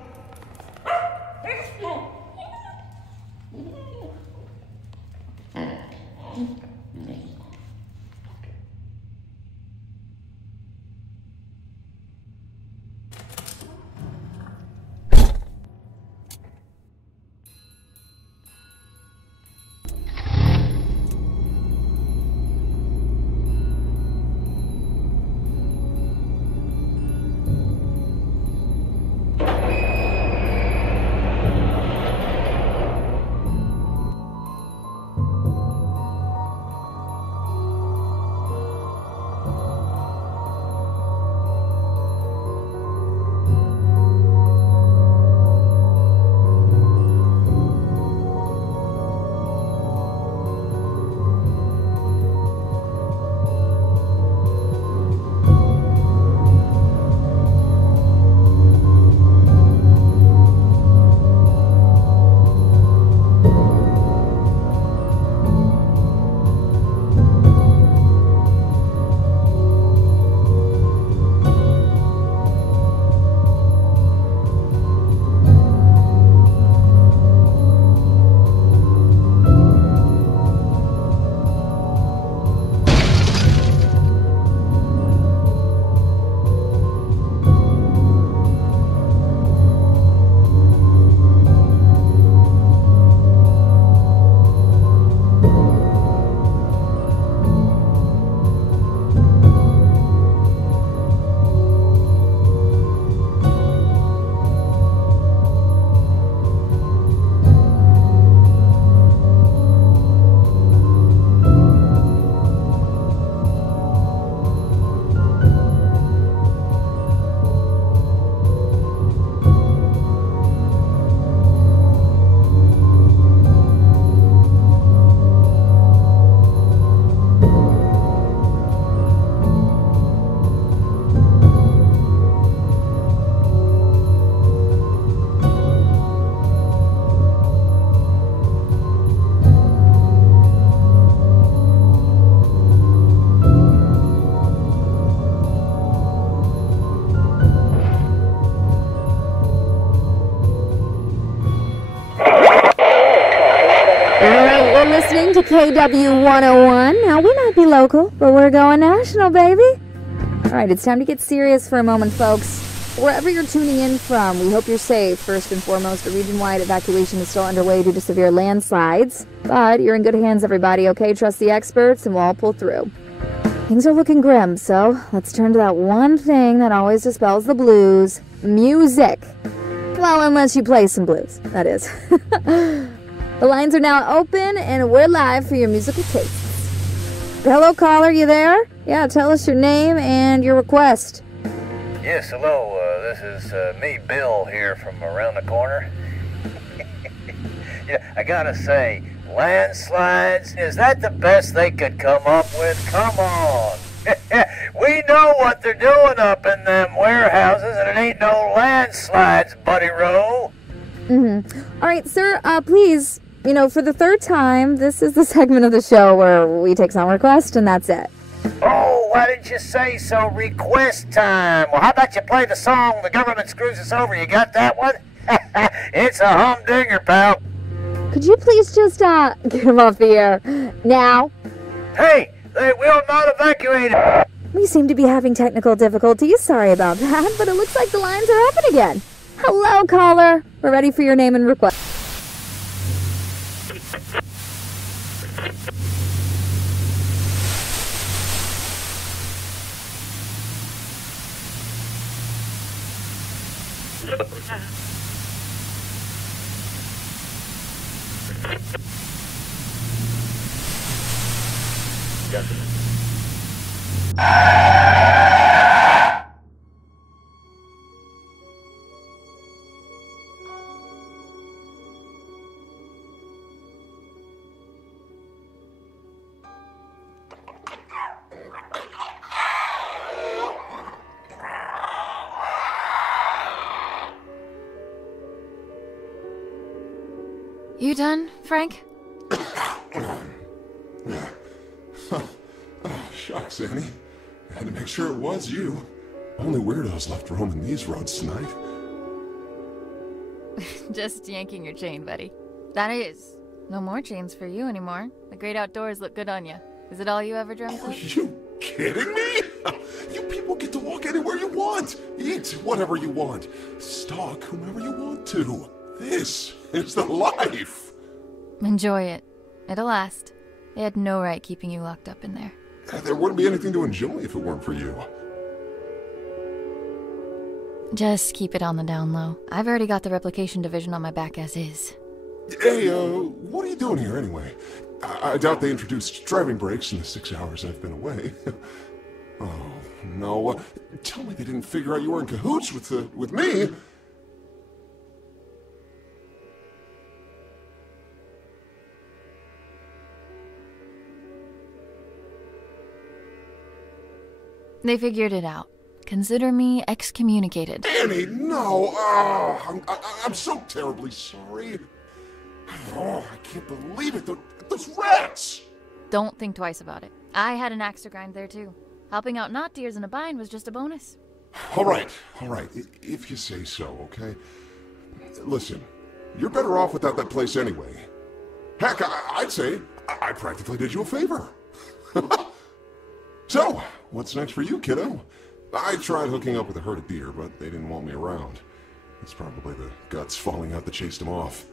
Listening to KW 101. Now, we might be local, but we're going national, baby. All right, it's time to get serious for a moment, folks. Wherever you're tuning in from, we hope you're safe. First and foremost, a region-wide evacuation is still underway due to severe landslides. But you're in good hands, everybody, okay? Trust the experts, and we'll all pull through. Things are looking grim, so let's turn to that one thing that always dispels the blues. Music. Well, unless you play some blues, that is. The lines are now open, and we're live for your musical tastes. Hello, caller, you there? Yeah, tell us your name and your request. Yes, hello. This is me, Bill, here from around the corner. Yeah, I gotta say, landslides, is that the best they could come up with? Come on. We know what they're doing up in them warehouses, and it ain't no landslides, Buddy Rowe. All right, sir, please, for the third time, this is the segment of the show where we take song requests, and that's it. Oh, why didn't you say so? Request time. Well, how about you play the song The Government Screws Us Over? You got that one? It's a humdinger, pal. Could you please just, get him off the air now? Hey, they will not evacuate. We seem to be having technical difficulties. Sorry about that, but it looks like the lines are open again. Hello, caller. We're ready for your name and request. You done, Frank? Shucks, Annie. I had to make sure it was you. Only weirdos left roaming these roads tonight. Just yanking your chain, buddy. That is. No more chains for you anymore. The great outdoors look good on you. Is it all you ever dreamt of? Are you kidding me? You people get to walk anywhere you want. Eat whatever you want. Stalk whomever you want to. This is the life. Enjoy it. It'll last. They had no right keeping you locked up in there. There wouldn't be anything to enjoy if it weren't for you. Just keep it on the down low. I've already got the replication division on my back as is. Hey, what are you doing here anyway? I doubt they introduced driving brakes in the 6 hours I've been away. Oh, no. Tell me they didn't figure out you were in cahoots with me. They figured it out. Consider me excommunicated. Annie, no! Oh, I'm so terribly sorry. Oh, I can't believe it. Those rats! Don't think twice about it. I had an axe to grind there too. Helping out not deers in a bind was just a bonus. All right. If you say so, okay? Listen, you're better off without that place anyway. Heck, I'd say I practically did you a favor. So, what's next for you, kiddo? I tried hooking up with a herd of deer, but they didn't want me around. It's probably the guts falling out that chased them off.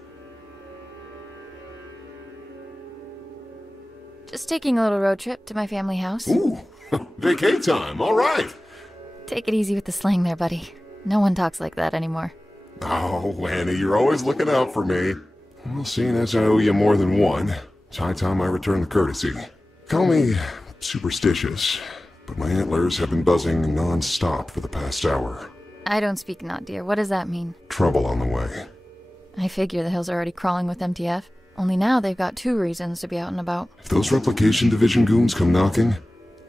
Just taking a little road trip to my family house. Ooh, vacay time, all right. Take it easy with the slang there, buddy. No one talks like that anymore. Oh, Annie, you're always looking out for me. Well, seeing as I owe you more than one, it's high time I return the courtesy. Call me superstitious, but my antlers have been buzzing non-stop for the past hour. I don't speak not deer. What does that mean? Trouble on the way. I figure the hills are already crawling with MTF. Only now they've got 2 reasons to be out and about. If those replication division goons come knocking,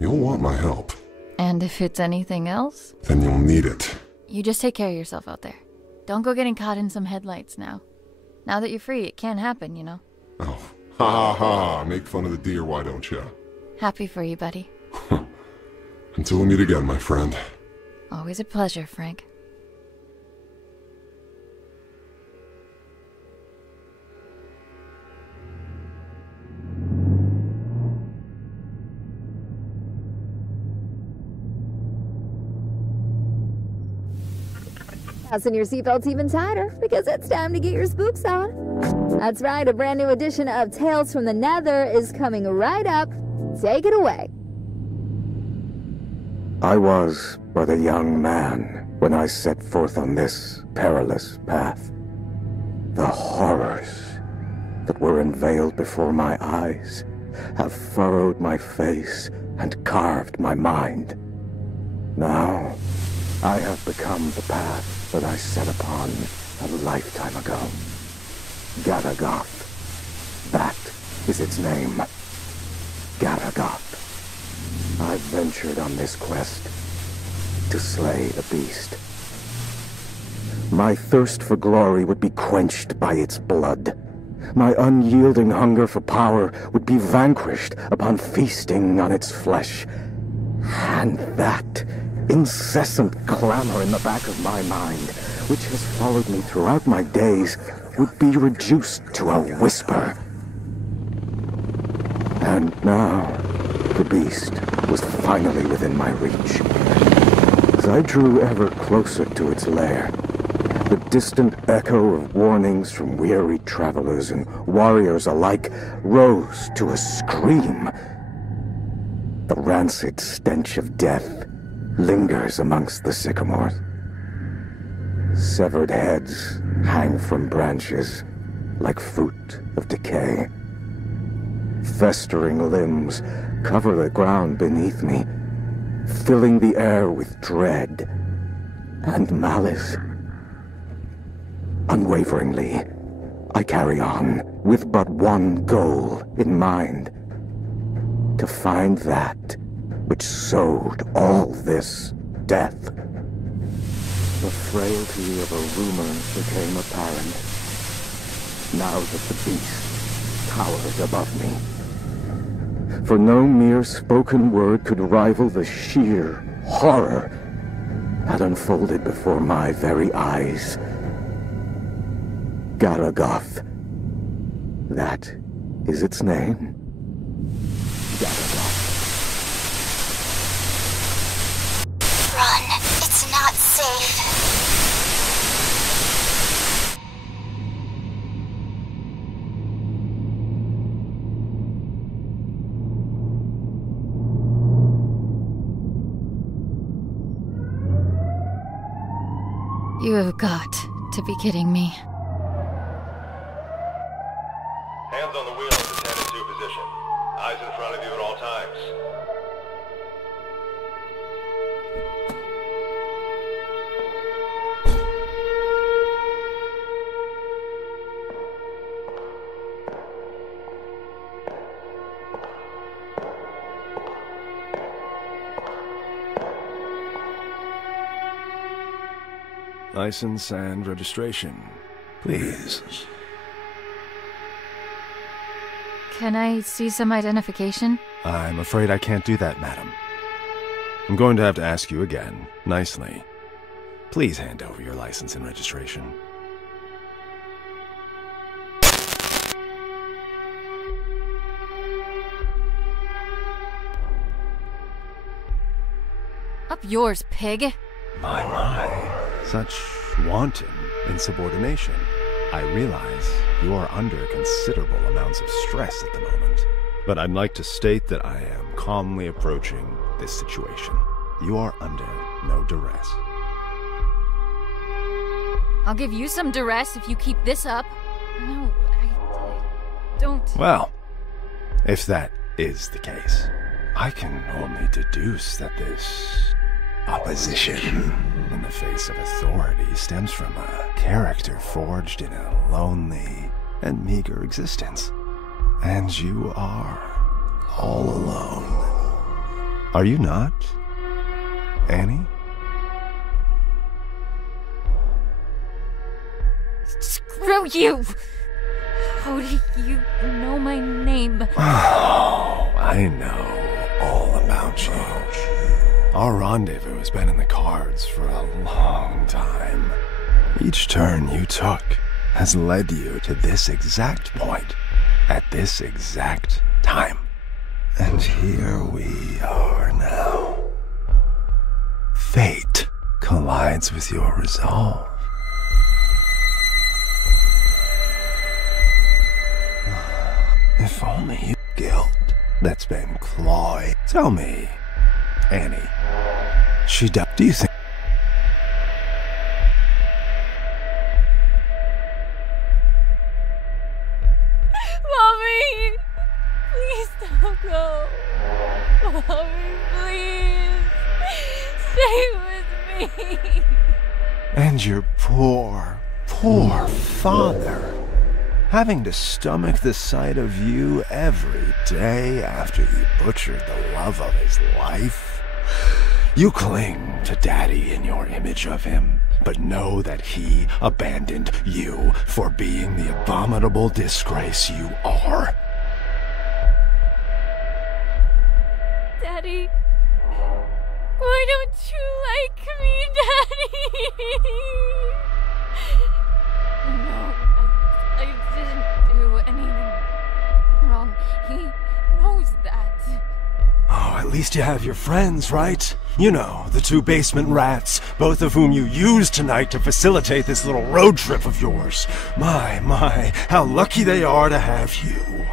you'll want my help. And if it's anything else? Then you'll need it. You just take care of yourself out there. Don't go getting caught in some headlights now. Now that you're free, it can happen, you know. Oh, ha ha ha, make fun of the deer, why don't you? Happy for you, buddy. Until we meet again, my friend. Always a pleasure, Frank. Fasten your seatbelts even tighter, because it's time to get your spooks on. That's right, a brand new edition of Tales from the Nether is coming right up. Take it away. I was but a young man when I set forth on this perilous path. The horrors that were unveiled before my eyes have furrowed my face and carved my mind. Now, I have become the path that I set upon a lifetime ago. Gadagoth. That is its name. Gadagoth. I ventured on this quest to slay the beast. My thirst for glory would be quenched by its blood. My unyielding hunger for power would be vanquished upon feasting on its flesh. And that incessant clamor in the back of my mind, which has followed me throughout my days, would be reduced to a whisper. And now, the beast was finally within my reach. As I drew ever closer to its lair, the distant echo of warnings from weary travelers and warriors alike rose to a scream. The rancid stench of death lingers amongst the sycamores. Severed heads hang from branches like fruit of decay. Festering limbs cover the ground beneath me, filling the air with dread and malice. Unwaveringly, I carry on with but one goal in mind: to find that which sowed all this death. The frailty of a rumor became apparent, now that the beast towered above me. for no mere spoken word could rival the sheer horror that unfolded before my very eyes. Garagoth. That is its name. Garagoth. Run. It's not safe. You have got to be kidding me. Hands on the wheel as attend into position. Eyes in front of you at all times. License and registration, please. Can I see some identification? I'm afraid I can't do that, madam. I'm going to have to ask you again, nicely. Please hand over your license and registration. Up yours, pig. My. Such wanton insubordination. I realize you are under considerable amounts of stress at the moment, but I'd like to state that I am calmly approaching this situation. You are under no duress. I'll give you some duress if you keep this up. No, I don't... Well, if that is the case, I can only deduce that this opposition in the face of authority stems from a character forged in a lonely and meager existence. And you are all alone. Are you not, Annie? Screw you! How do you know my name? Oh, I know all about you. Our rendezvous has been in the cards for a long time. Each turn you took has led you to this exact point, at this exact time. And here we are now. Fate collides with your resolve. If only you guilt that's been cloyed. Tell me, Annie, do you think... Mommy! Please don't go. Mommy, please. Stay with me. And your poor father, having to stomach the sight of you every day after you butchered the love of his life. You cling to Daddy in your image of him, but know that he abandoned you for being the abominable disgrace you are. Daddy, why don't you like me, Daddy? No, I didn't do anything wrong. He knows that. Oh, at least you have your friends, right? You know, the two basement rats, both of whom you used tonight to facilitate this little road trip of yours. My, how lucky they are to have you.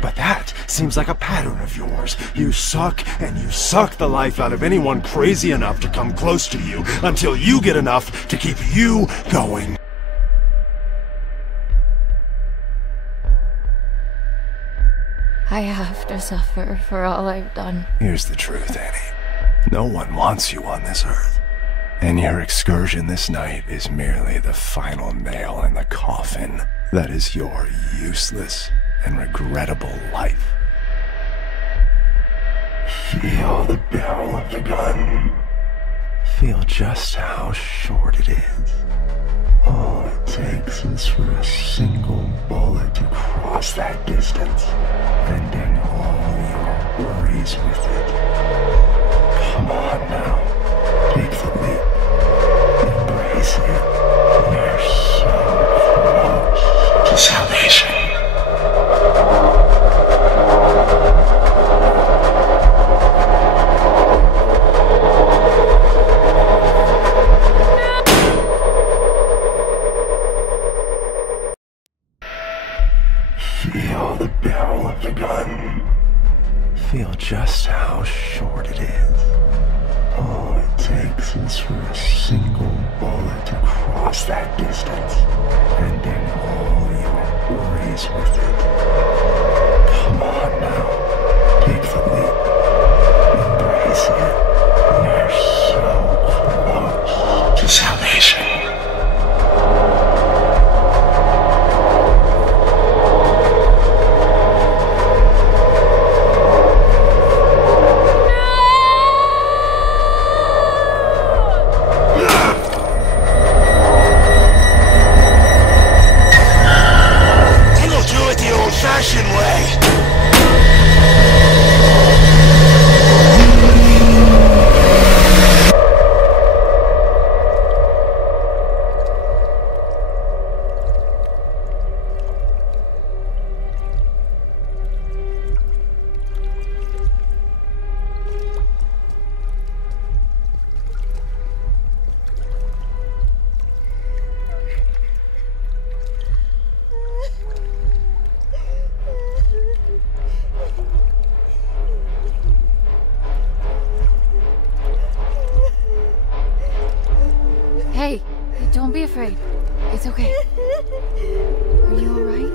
But that seems like a pattern of yours. You suck, and you suck the life out of anyone crazy enough to come close to you until you get enough to keep you going. I have to suffer for all I've done. Here's the truth, Annie. No one wants you on this earth. And your excursion this night is merely the final nail in the coffin that is your useless and regrettable life. Feel the barrel of the gun. Feel just how short it is. All it takes is for a single bullet to cross that distance, ending all rise with it. Come on now. Take the leap. Embrace it. We're so close to salvation. Feel the barrel of the gun. Feel just how short it is. All it takes is for a single bullet to cross that distance, ending all your worries with it. Come on now, take the leap. Embrace it. We're so close to salvation. Hey, don't be afraid. It's okay. Are you alright?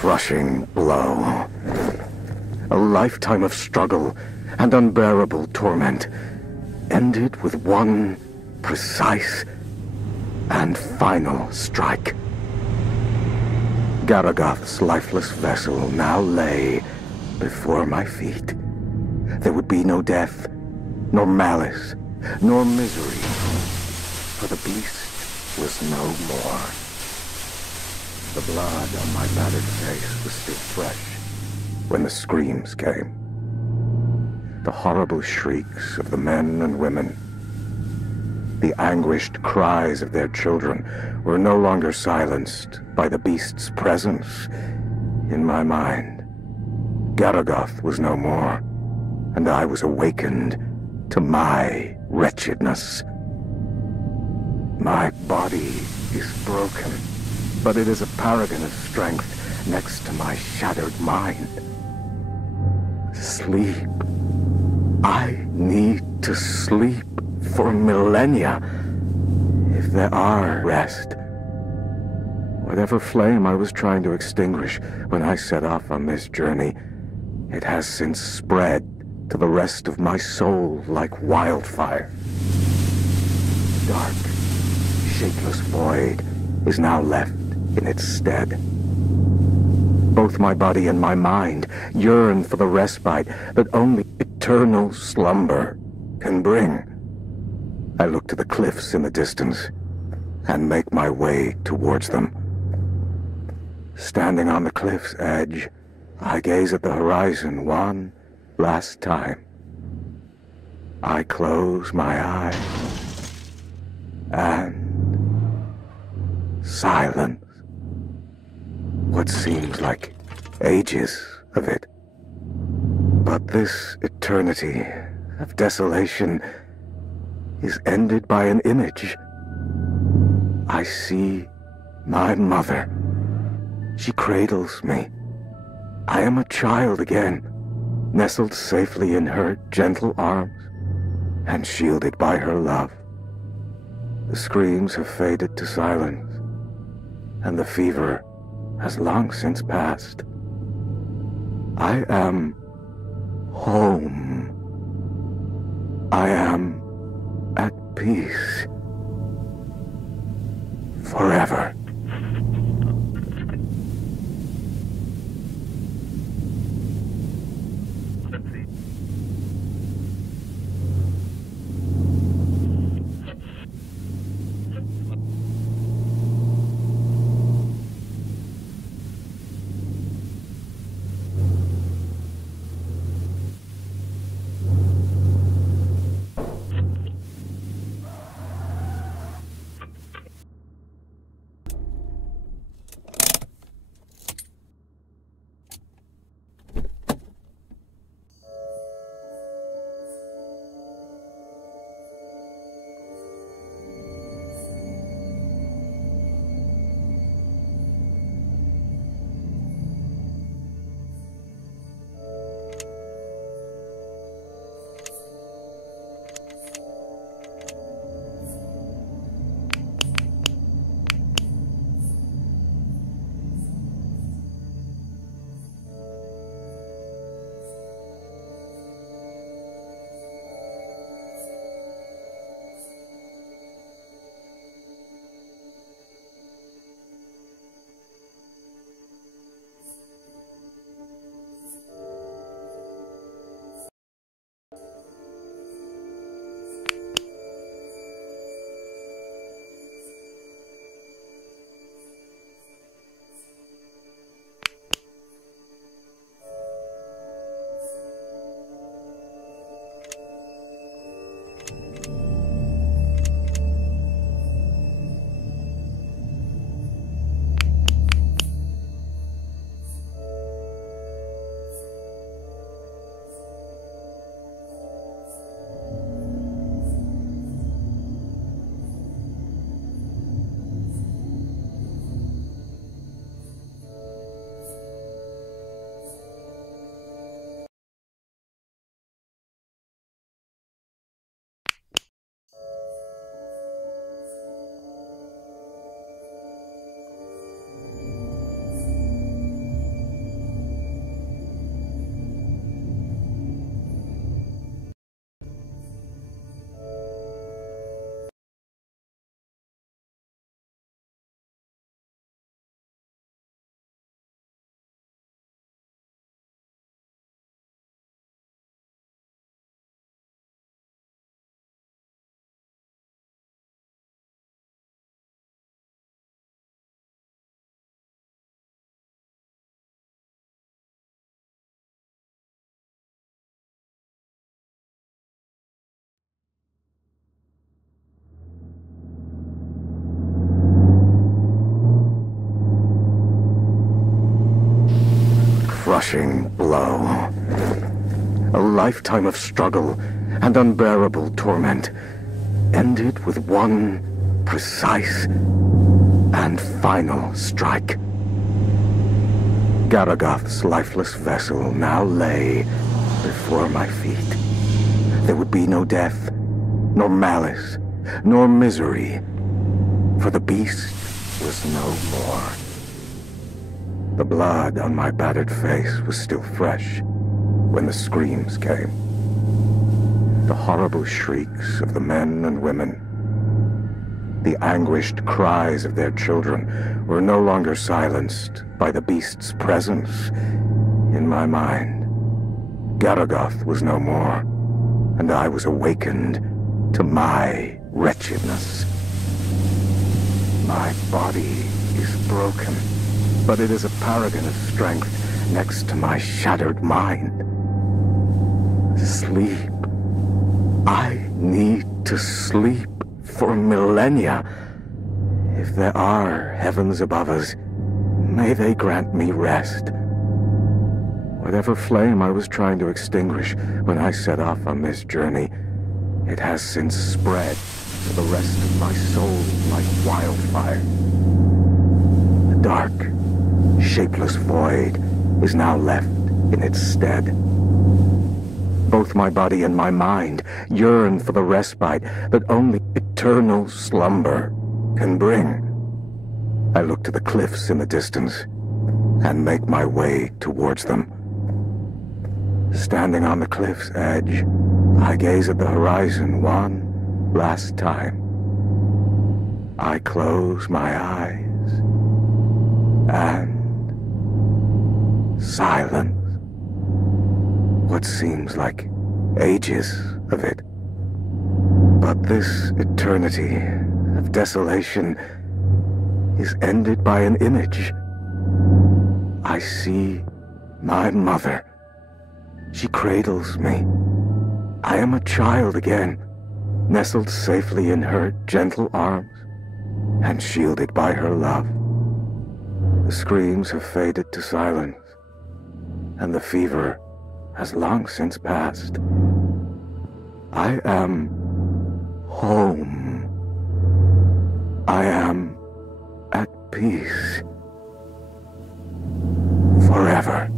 crushing blow. A lifetime of struggle and unbearable torment ended with one precise and final strike. Garagath's lifeless vessel now lay before my feet. There would be no death, nor malice, nor misery, for the beast was no more. The blood on my battered face was still fresh when the screams came. The horrible shrieks of the men and women, the anguished cries of their children were no longer silenced by the beast's presence in my mind. Garagath was no more, and I was awakened to my wretchedness. My body is broken, but it is a paragon of strength next to my shattered mind. Sleep. I need to sleep for millennia, if there are rest. Whatever flame I was trying to extinguish when I set off on this journey, it has since spread to the rest of my soul like wildfire. Dark, shapeless void is now left in its stead. Both my body and my mind yearn for the respite that only eternal slumber can bring. I look to the cliffs in the distance and make my way towards them. Standing on the cliff's edge, I gaze at the horizon one last time. I close my eyes and silence. What seems like ages of it. But this eternity of desolation is ended by an image. I see my mother. She cradles me. I am a child again, nestled safely in her gentle arms and shielded by her love. The screams have faded to silence, and the fever has long since passed. I am home. I am at peace. Forever. crushing blow. A lifetime of struggle and unbearable torment ended with one precise and final strike. Garagath's lifeless vessel now lay before my feet. There would be no death, nor malice, nor misery, for the beast was no more. The blood on my battered face was still fresh when the screams came. The horrible shrieks of the men and women. The anguished cries of their children were no longer silenced by the beast's presence in my mind. Garagath was no more, and I was awakened to my wretchedness. My body is broken, but it is a paragon of strength next to my shattered mind. Sleep. I need to sleep for millennia. If there are heavens above us, may they grant me rest. Whatever flame I was trying to extinguish when I set off on this journey, it has since spread to the rest of my soul like wildfire. The dark, shapeless void is now left in its stead. Both my body and my mind yearn for the respite that only eternal slumber can bring. I look to the cliffs in the distance and make my way towards them. Standing on the cliff's edge, I gaze at the horizon one last time. I close my eyes and silence. What seems like ages of it. But this eternity of desolation is ended by an image. I see my mother. She cradles me. I am a child again, nestled safely in her gentle arms and shielded by her love. The screams have faded to silence, and the fever has long since passed. I am home. I am at peace. Forever.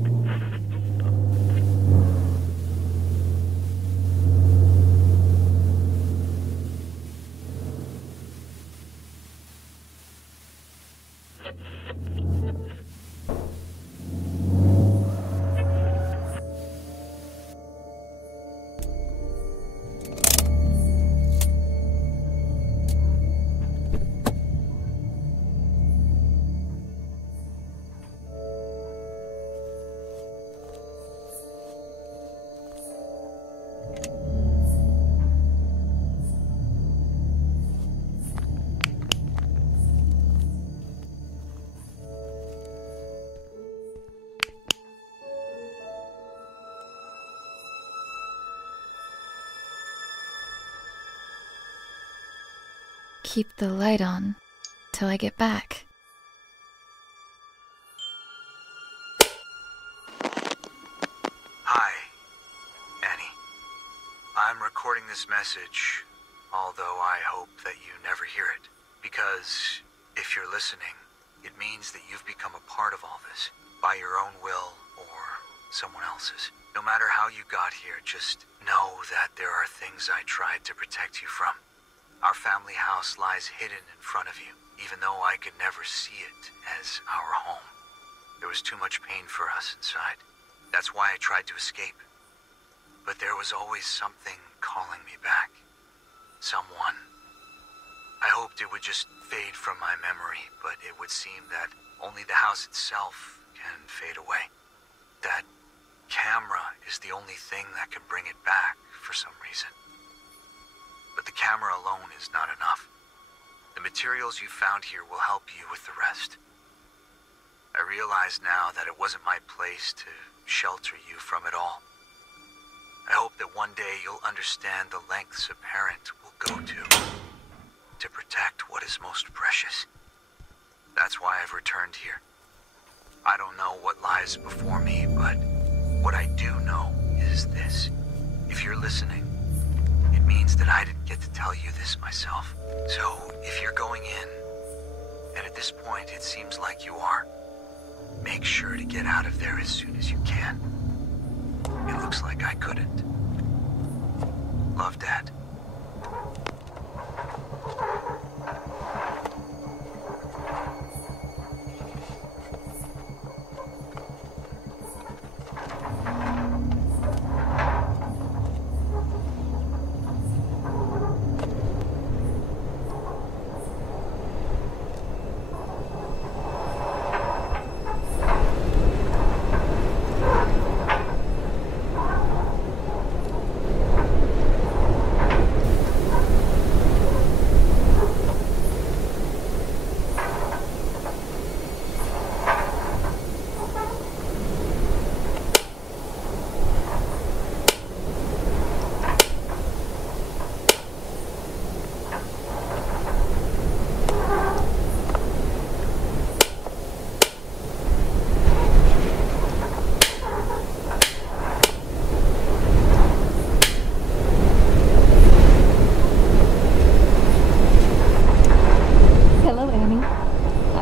Keep the light on till I get back. Hi, Annie. I'm recording this message, although I hope that you never hear it. Because if you're listening, it means that you've become a part of all this, by your own will or someone else's. No matter how you got here, just know that there are things I tried to protect you from. Our family house lies hidden in front of you, even though I could never see it as our home. There was too much pain for us inside. That's why I tried to escape. But there was always something calling me back. Someone. I hoped it would just fade from my memory, but it would seem that only the house itself can fade away. That camera is the only thing that can bring it back for some reason. But the camera alone is not enough. The materials you found here will help you with the rest. I realize now that it wasn't my place to shelter you from it all. I hope that one day you'll understand the lengths a parent will go to protect what is most precious. That's why I've returned here. I don't know what lies before me, but what I do know is this. If you're listening, it means that I didn't get to tell you this myself. So, if you're going in, and at this point it seems like you are, make sure to get out of there as soon as you can. It looks like I couldn't. Love, Dad.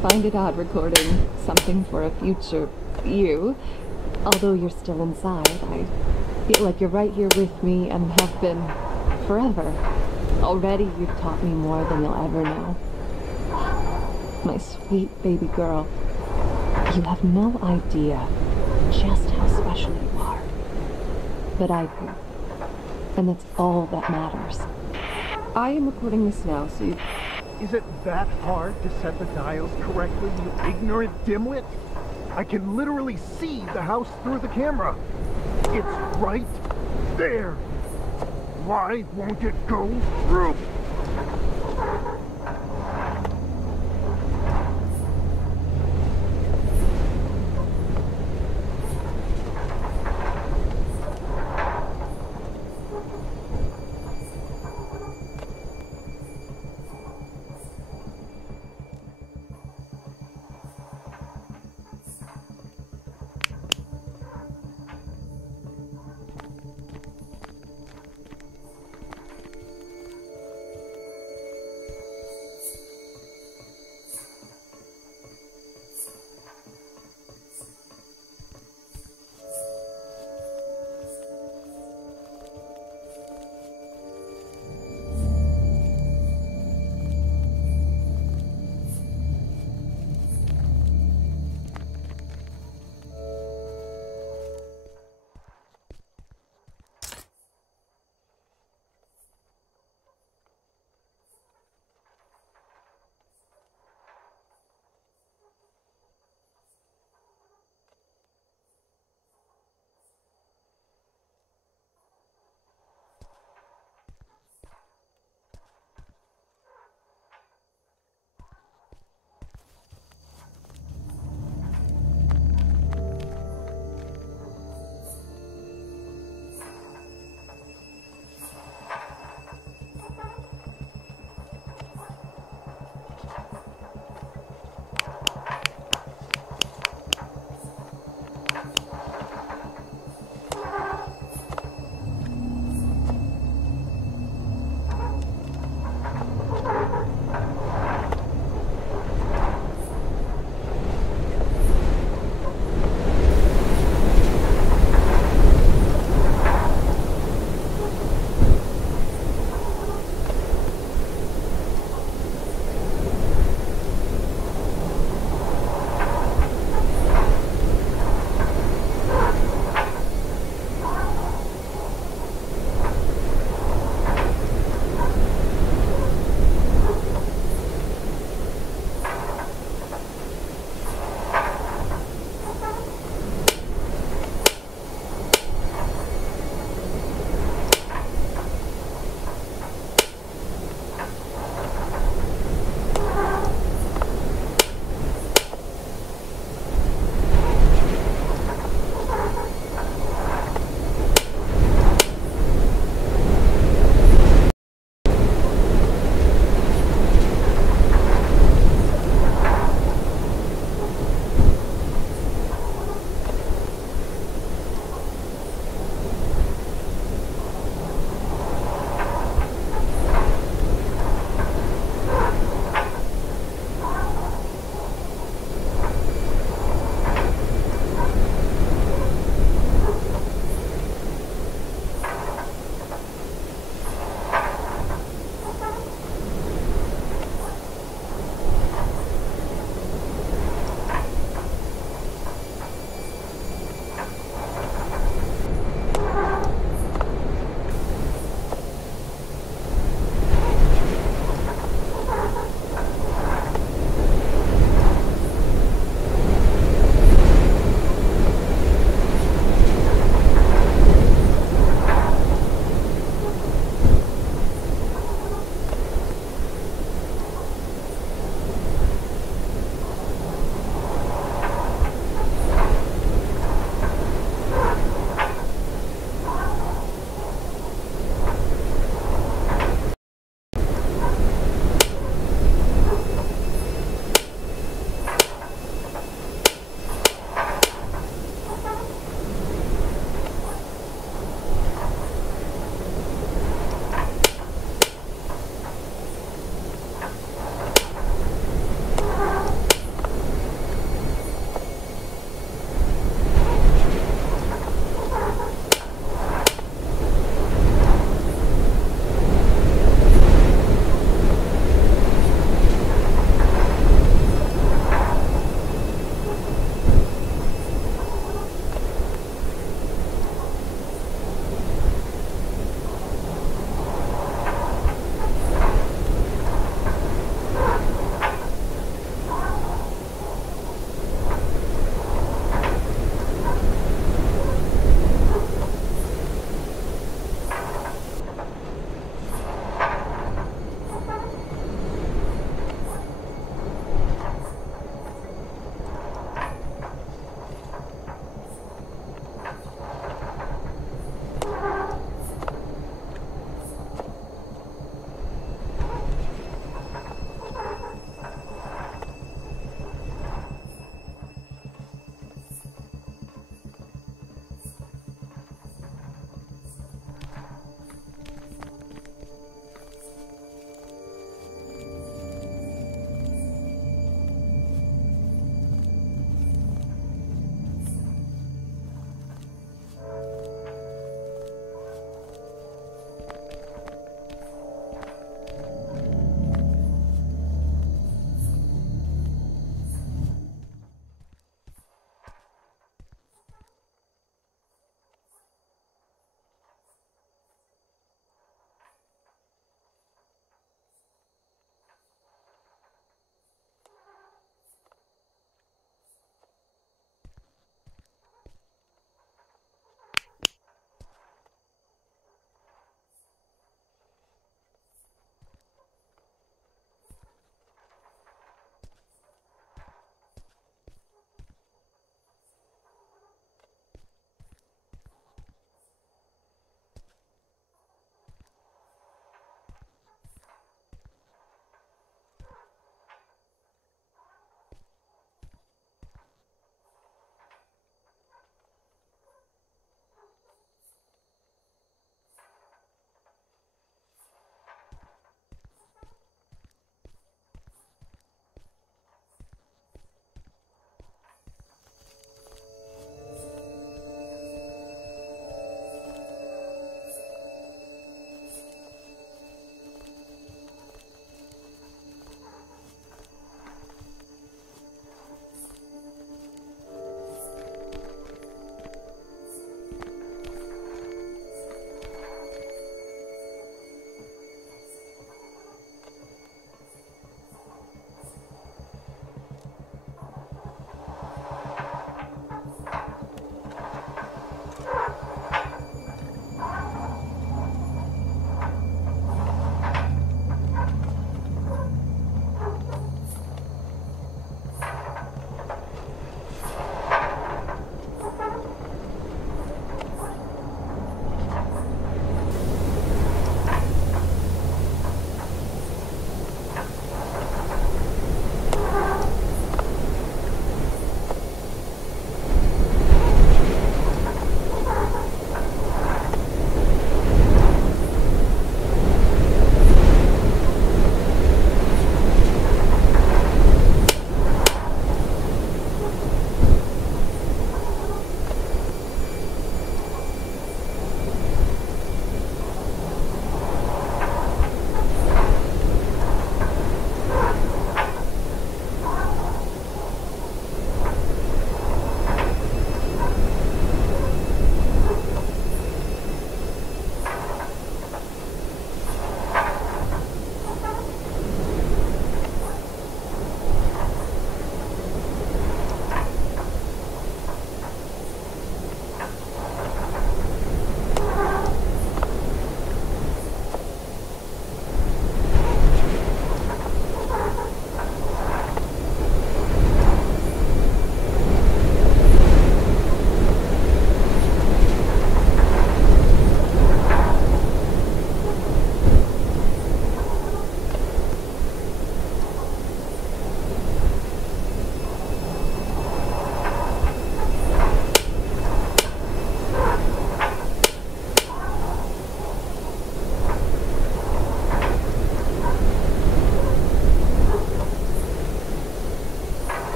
Find it odd recording something for a future you. Although you're still inside, I feel like you're right here with me and have been forever. Already you've taught me more than you'll ever know. My sweet baby girl, you have no idea just how special you are. But I do. And that's all that matters. I am recording this now, so you... Is it that hard to set the dials correctly, you ignorant dimwit? I can literally see the house through the camera. It's right there. Why won't it go through?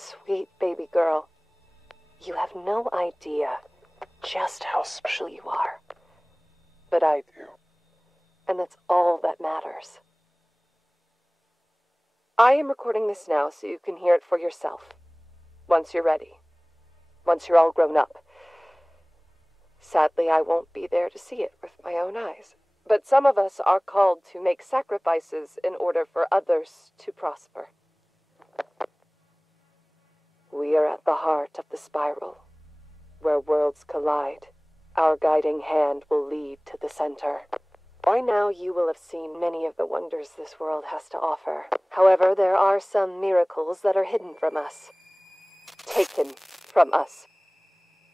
sweet baby girl. You have no idea just how special you are. But I do. And that's all that matters. I am recording this now so you can hear it for yourself. Once you're ready. Once you're all grown up. Sadly, I won't be there to see it with my own eyes. But some of us are called to make sacrifices in order for others to prosper. We are at the heart of the spiral. Where worlds collide, our guiding hand will lead to the center. By now you will have seen many of the wonders this world has to offer. However, there are some miracles that are hidden from us. Taken from us.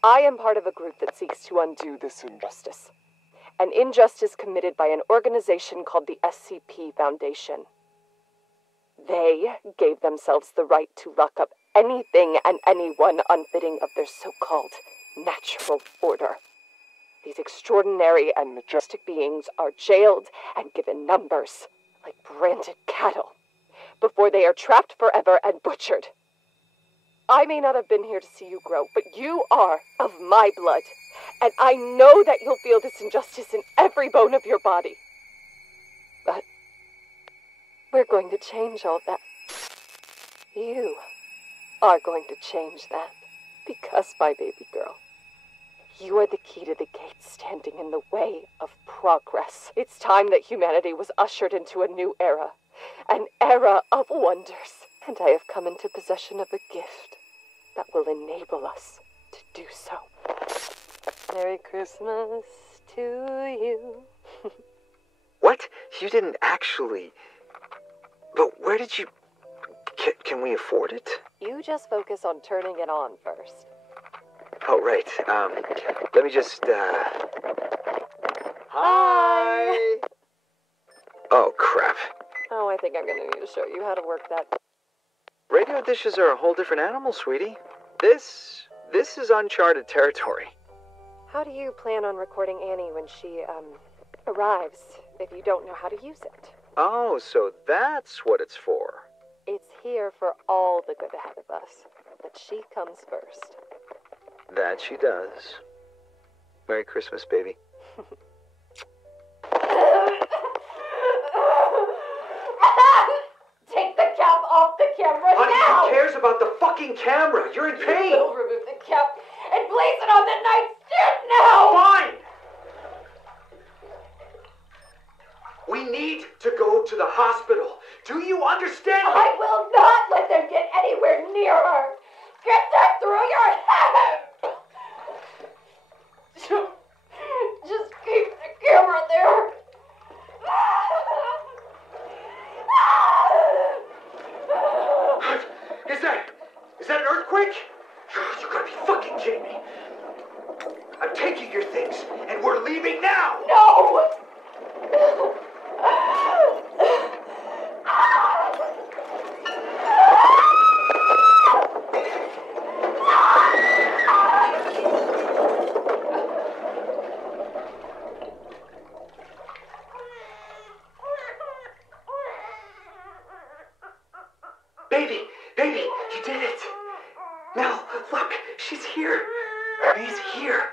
I am part of a group that seeks to undo this injustice. An injustice committed by an organization called the SCP Foundation. They gave themselves the right to lock up anything and anyone unfitting of their so-called natural order. These extraordinary and majestic beings are jailed and given numbers, like branded cattle, before they are trapped forever and butchered. I may not have been here to see you grow, but you are of my blood, and I know that you'll feel this injustice in every bone of your body. But we're going to change all that. You are going to change that, because, my baby girl, you are the key to the gates standing in the way of progress. It's time that humanity was ushered into a new era. An era of wonders. And I have come into possession of a gift that will enable us to do so. Merry Christmas to you. What? You didn't actually... But where did you... Can we afford it? You just focus on turning it on first. Oh, right. Let me just, Hi! Oh, crap. Oh, I think I'm gonna need to show you how to work that. Radio dishes are a whole different animal, sweetie. This is uncharted territory. How do you plan on recording Annie when she, arrives, if you don't know how to use it? Oh, so that's what it's for. It's here for all the good ahead of us, but she comes first. That she does. Merry Christmas, baby. Take the cap off the camera Honey, now! who cares about the fucking camera? You're in pain! You will remove the cap and place it on the nightstand now! Fine! We need to go to the hospital. Do you understand me? I will not let them get anywhere near her! Get that through your head! Just keep the camera there. Is that an earthquake? You gotta be fucking kidding me. I'm taking your things, and we're leaving now! No! Baby, you did it! Mel, look, she's here. She's here.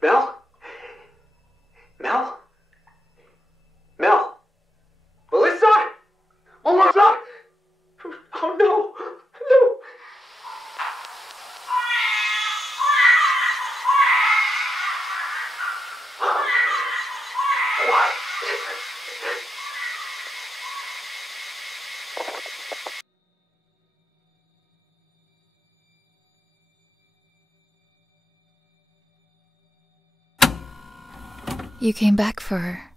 Mel? Mel? Mel? Melissa? Melissa! Oh no! No! What? You came back for her.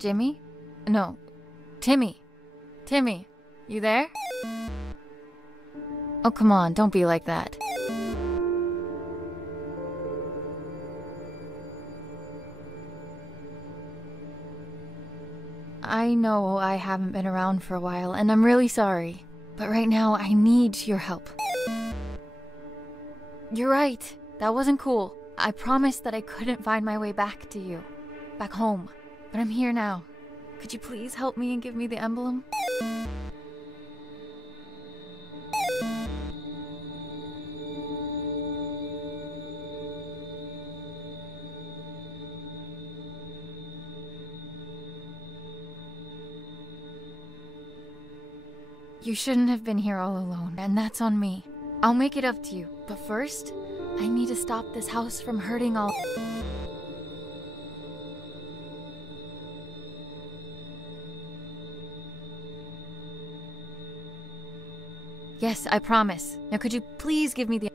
Jimmy? No, Timmy. Timmy, you there? Oh, come on, don't be like that. I know I haven't been around for a while, and I'm really sorry. But right now, I need your help. You're right. That wasn't cool. I promised that I couldn't find my way back to you. Back home. But I'm here now. Could you please help me and give me the emblem? You shouldn't have been here all alone, and that's on me. I'll make it up to you, but first, I need to stop this house from hurting all... Yes, I promise. Now could you please give me the...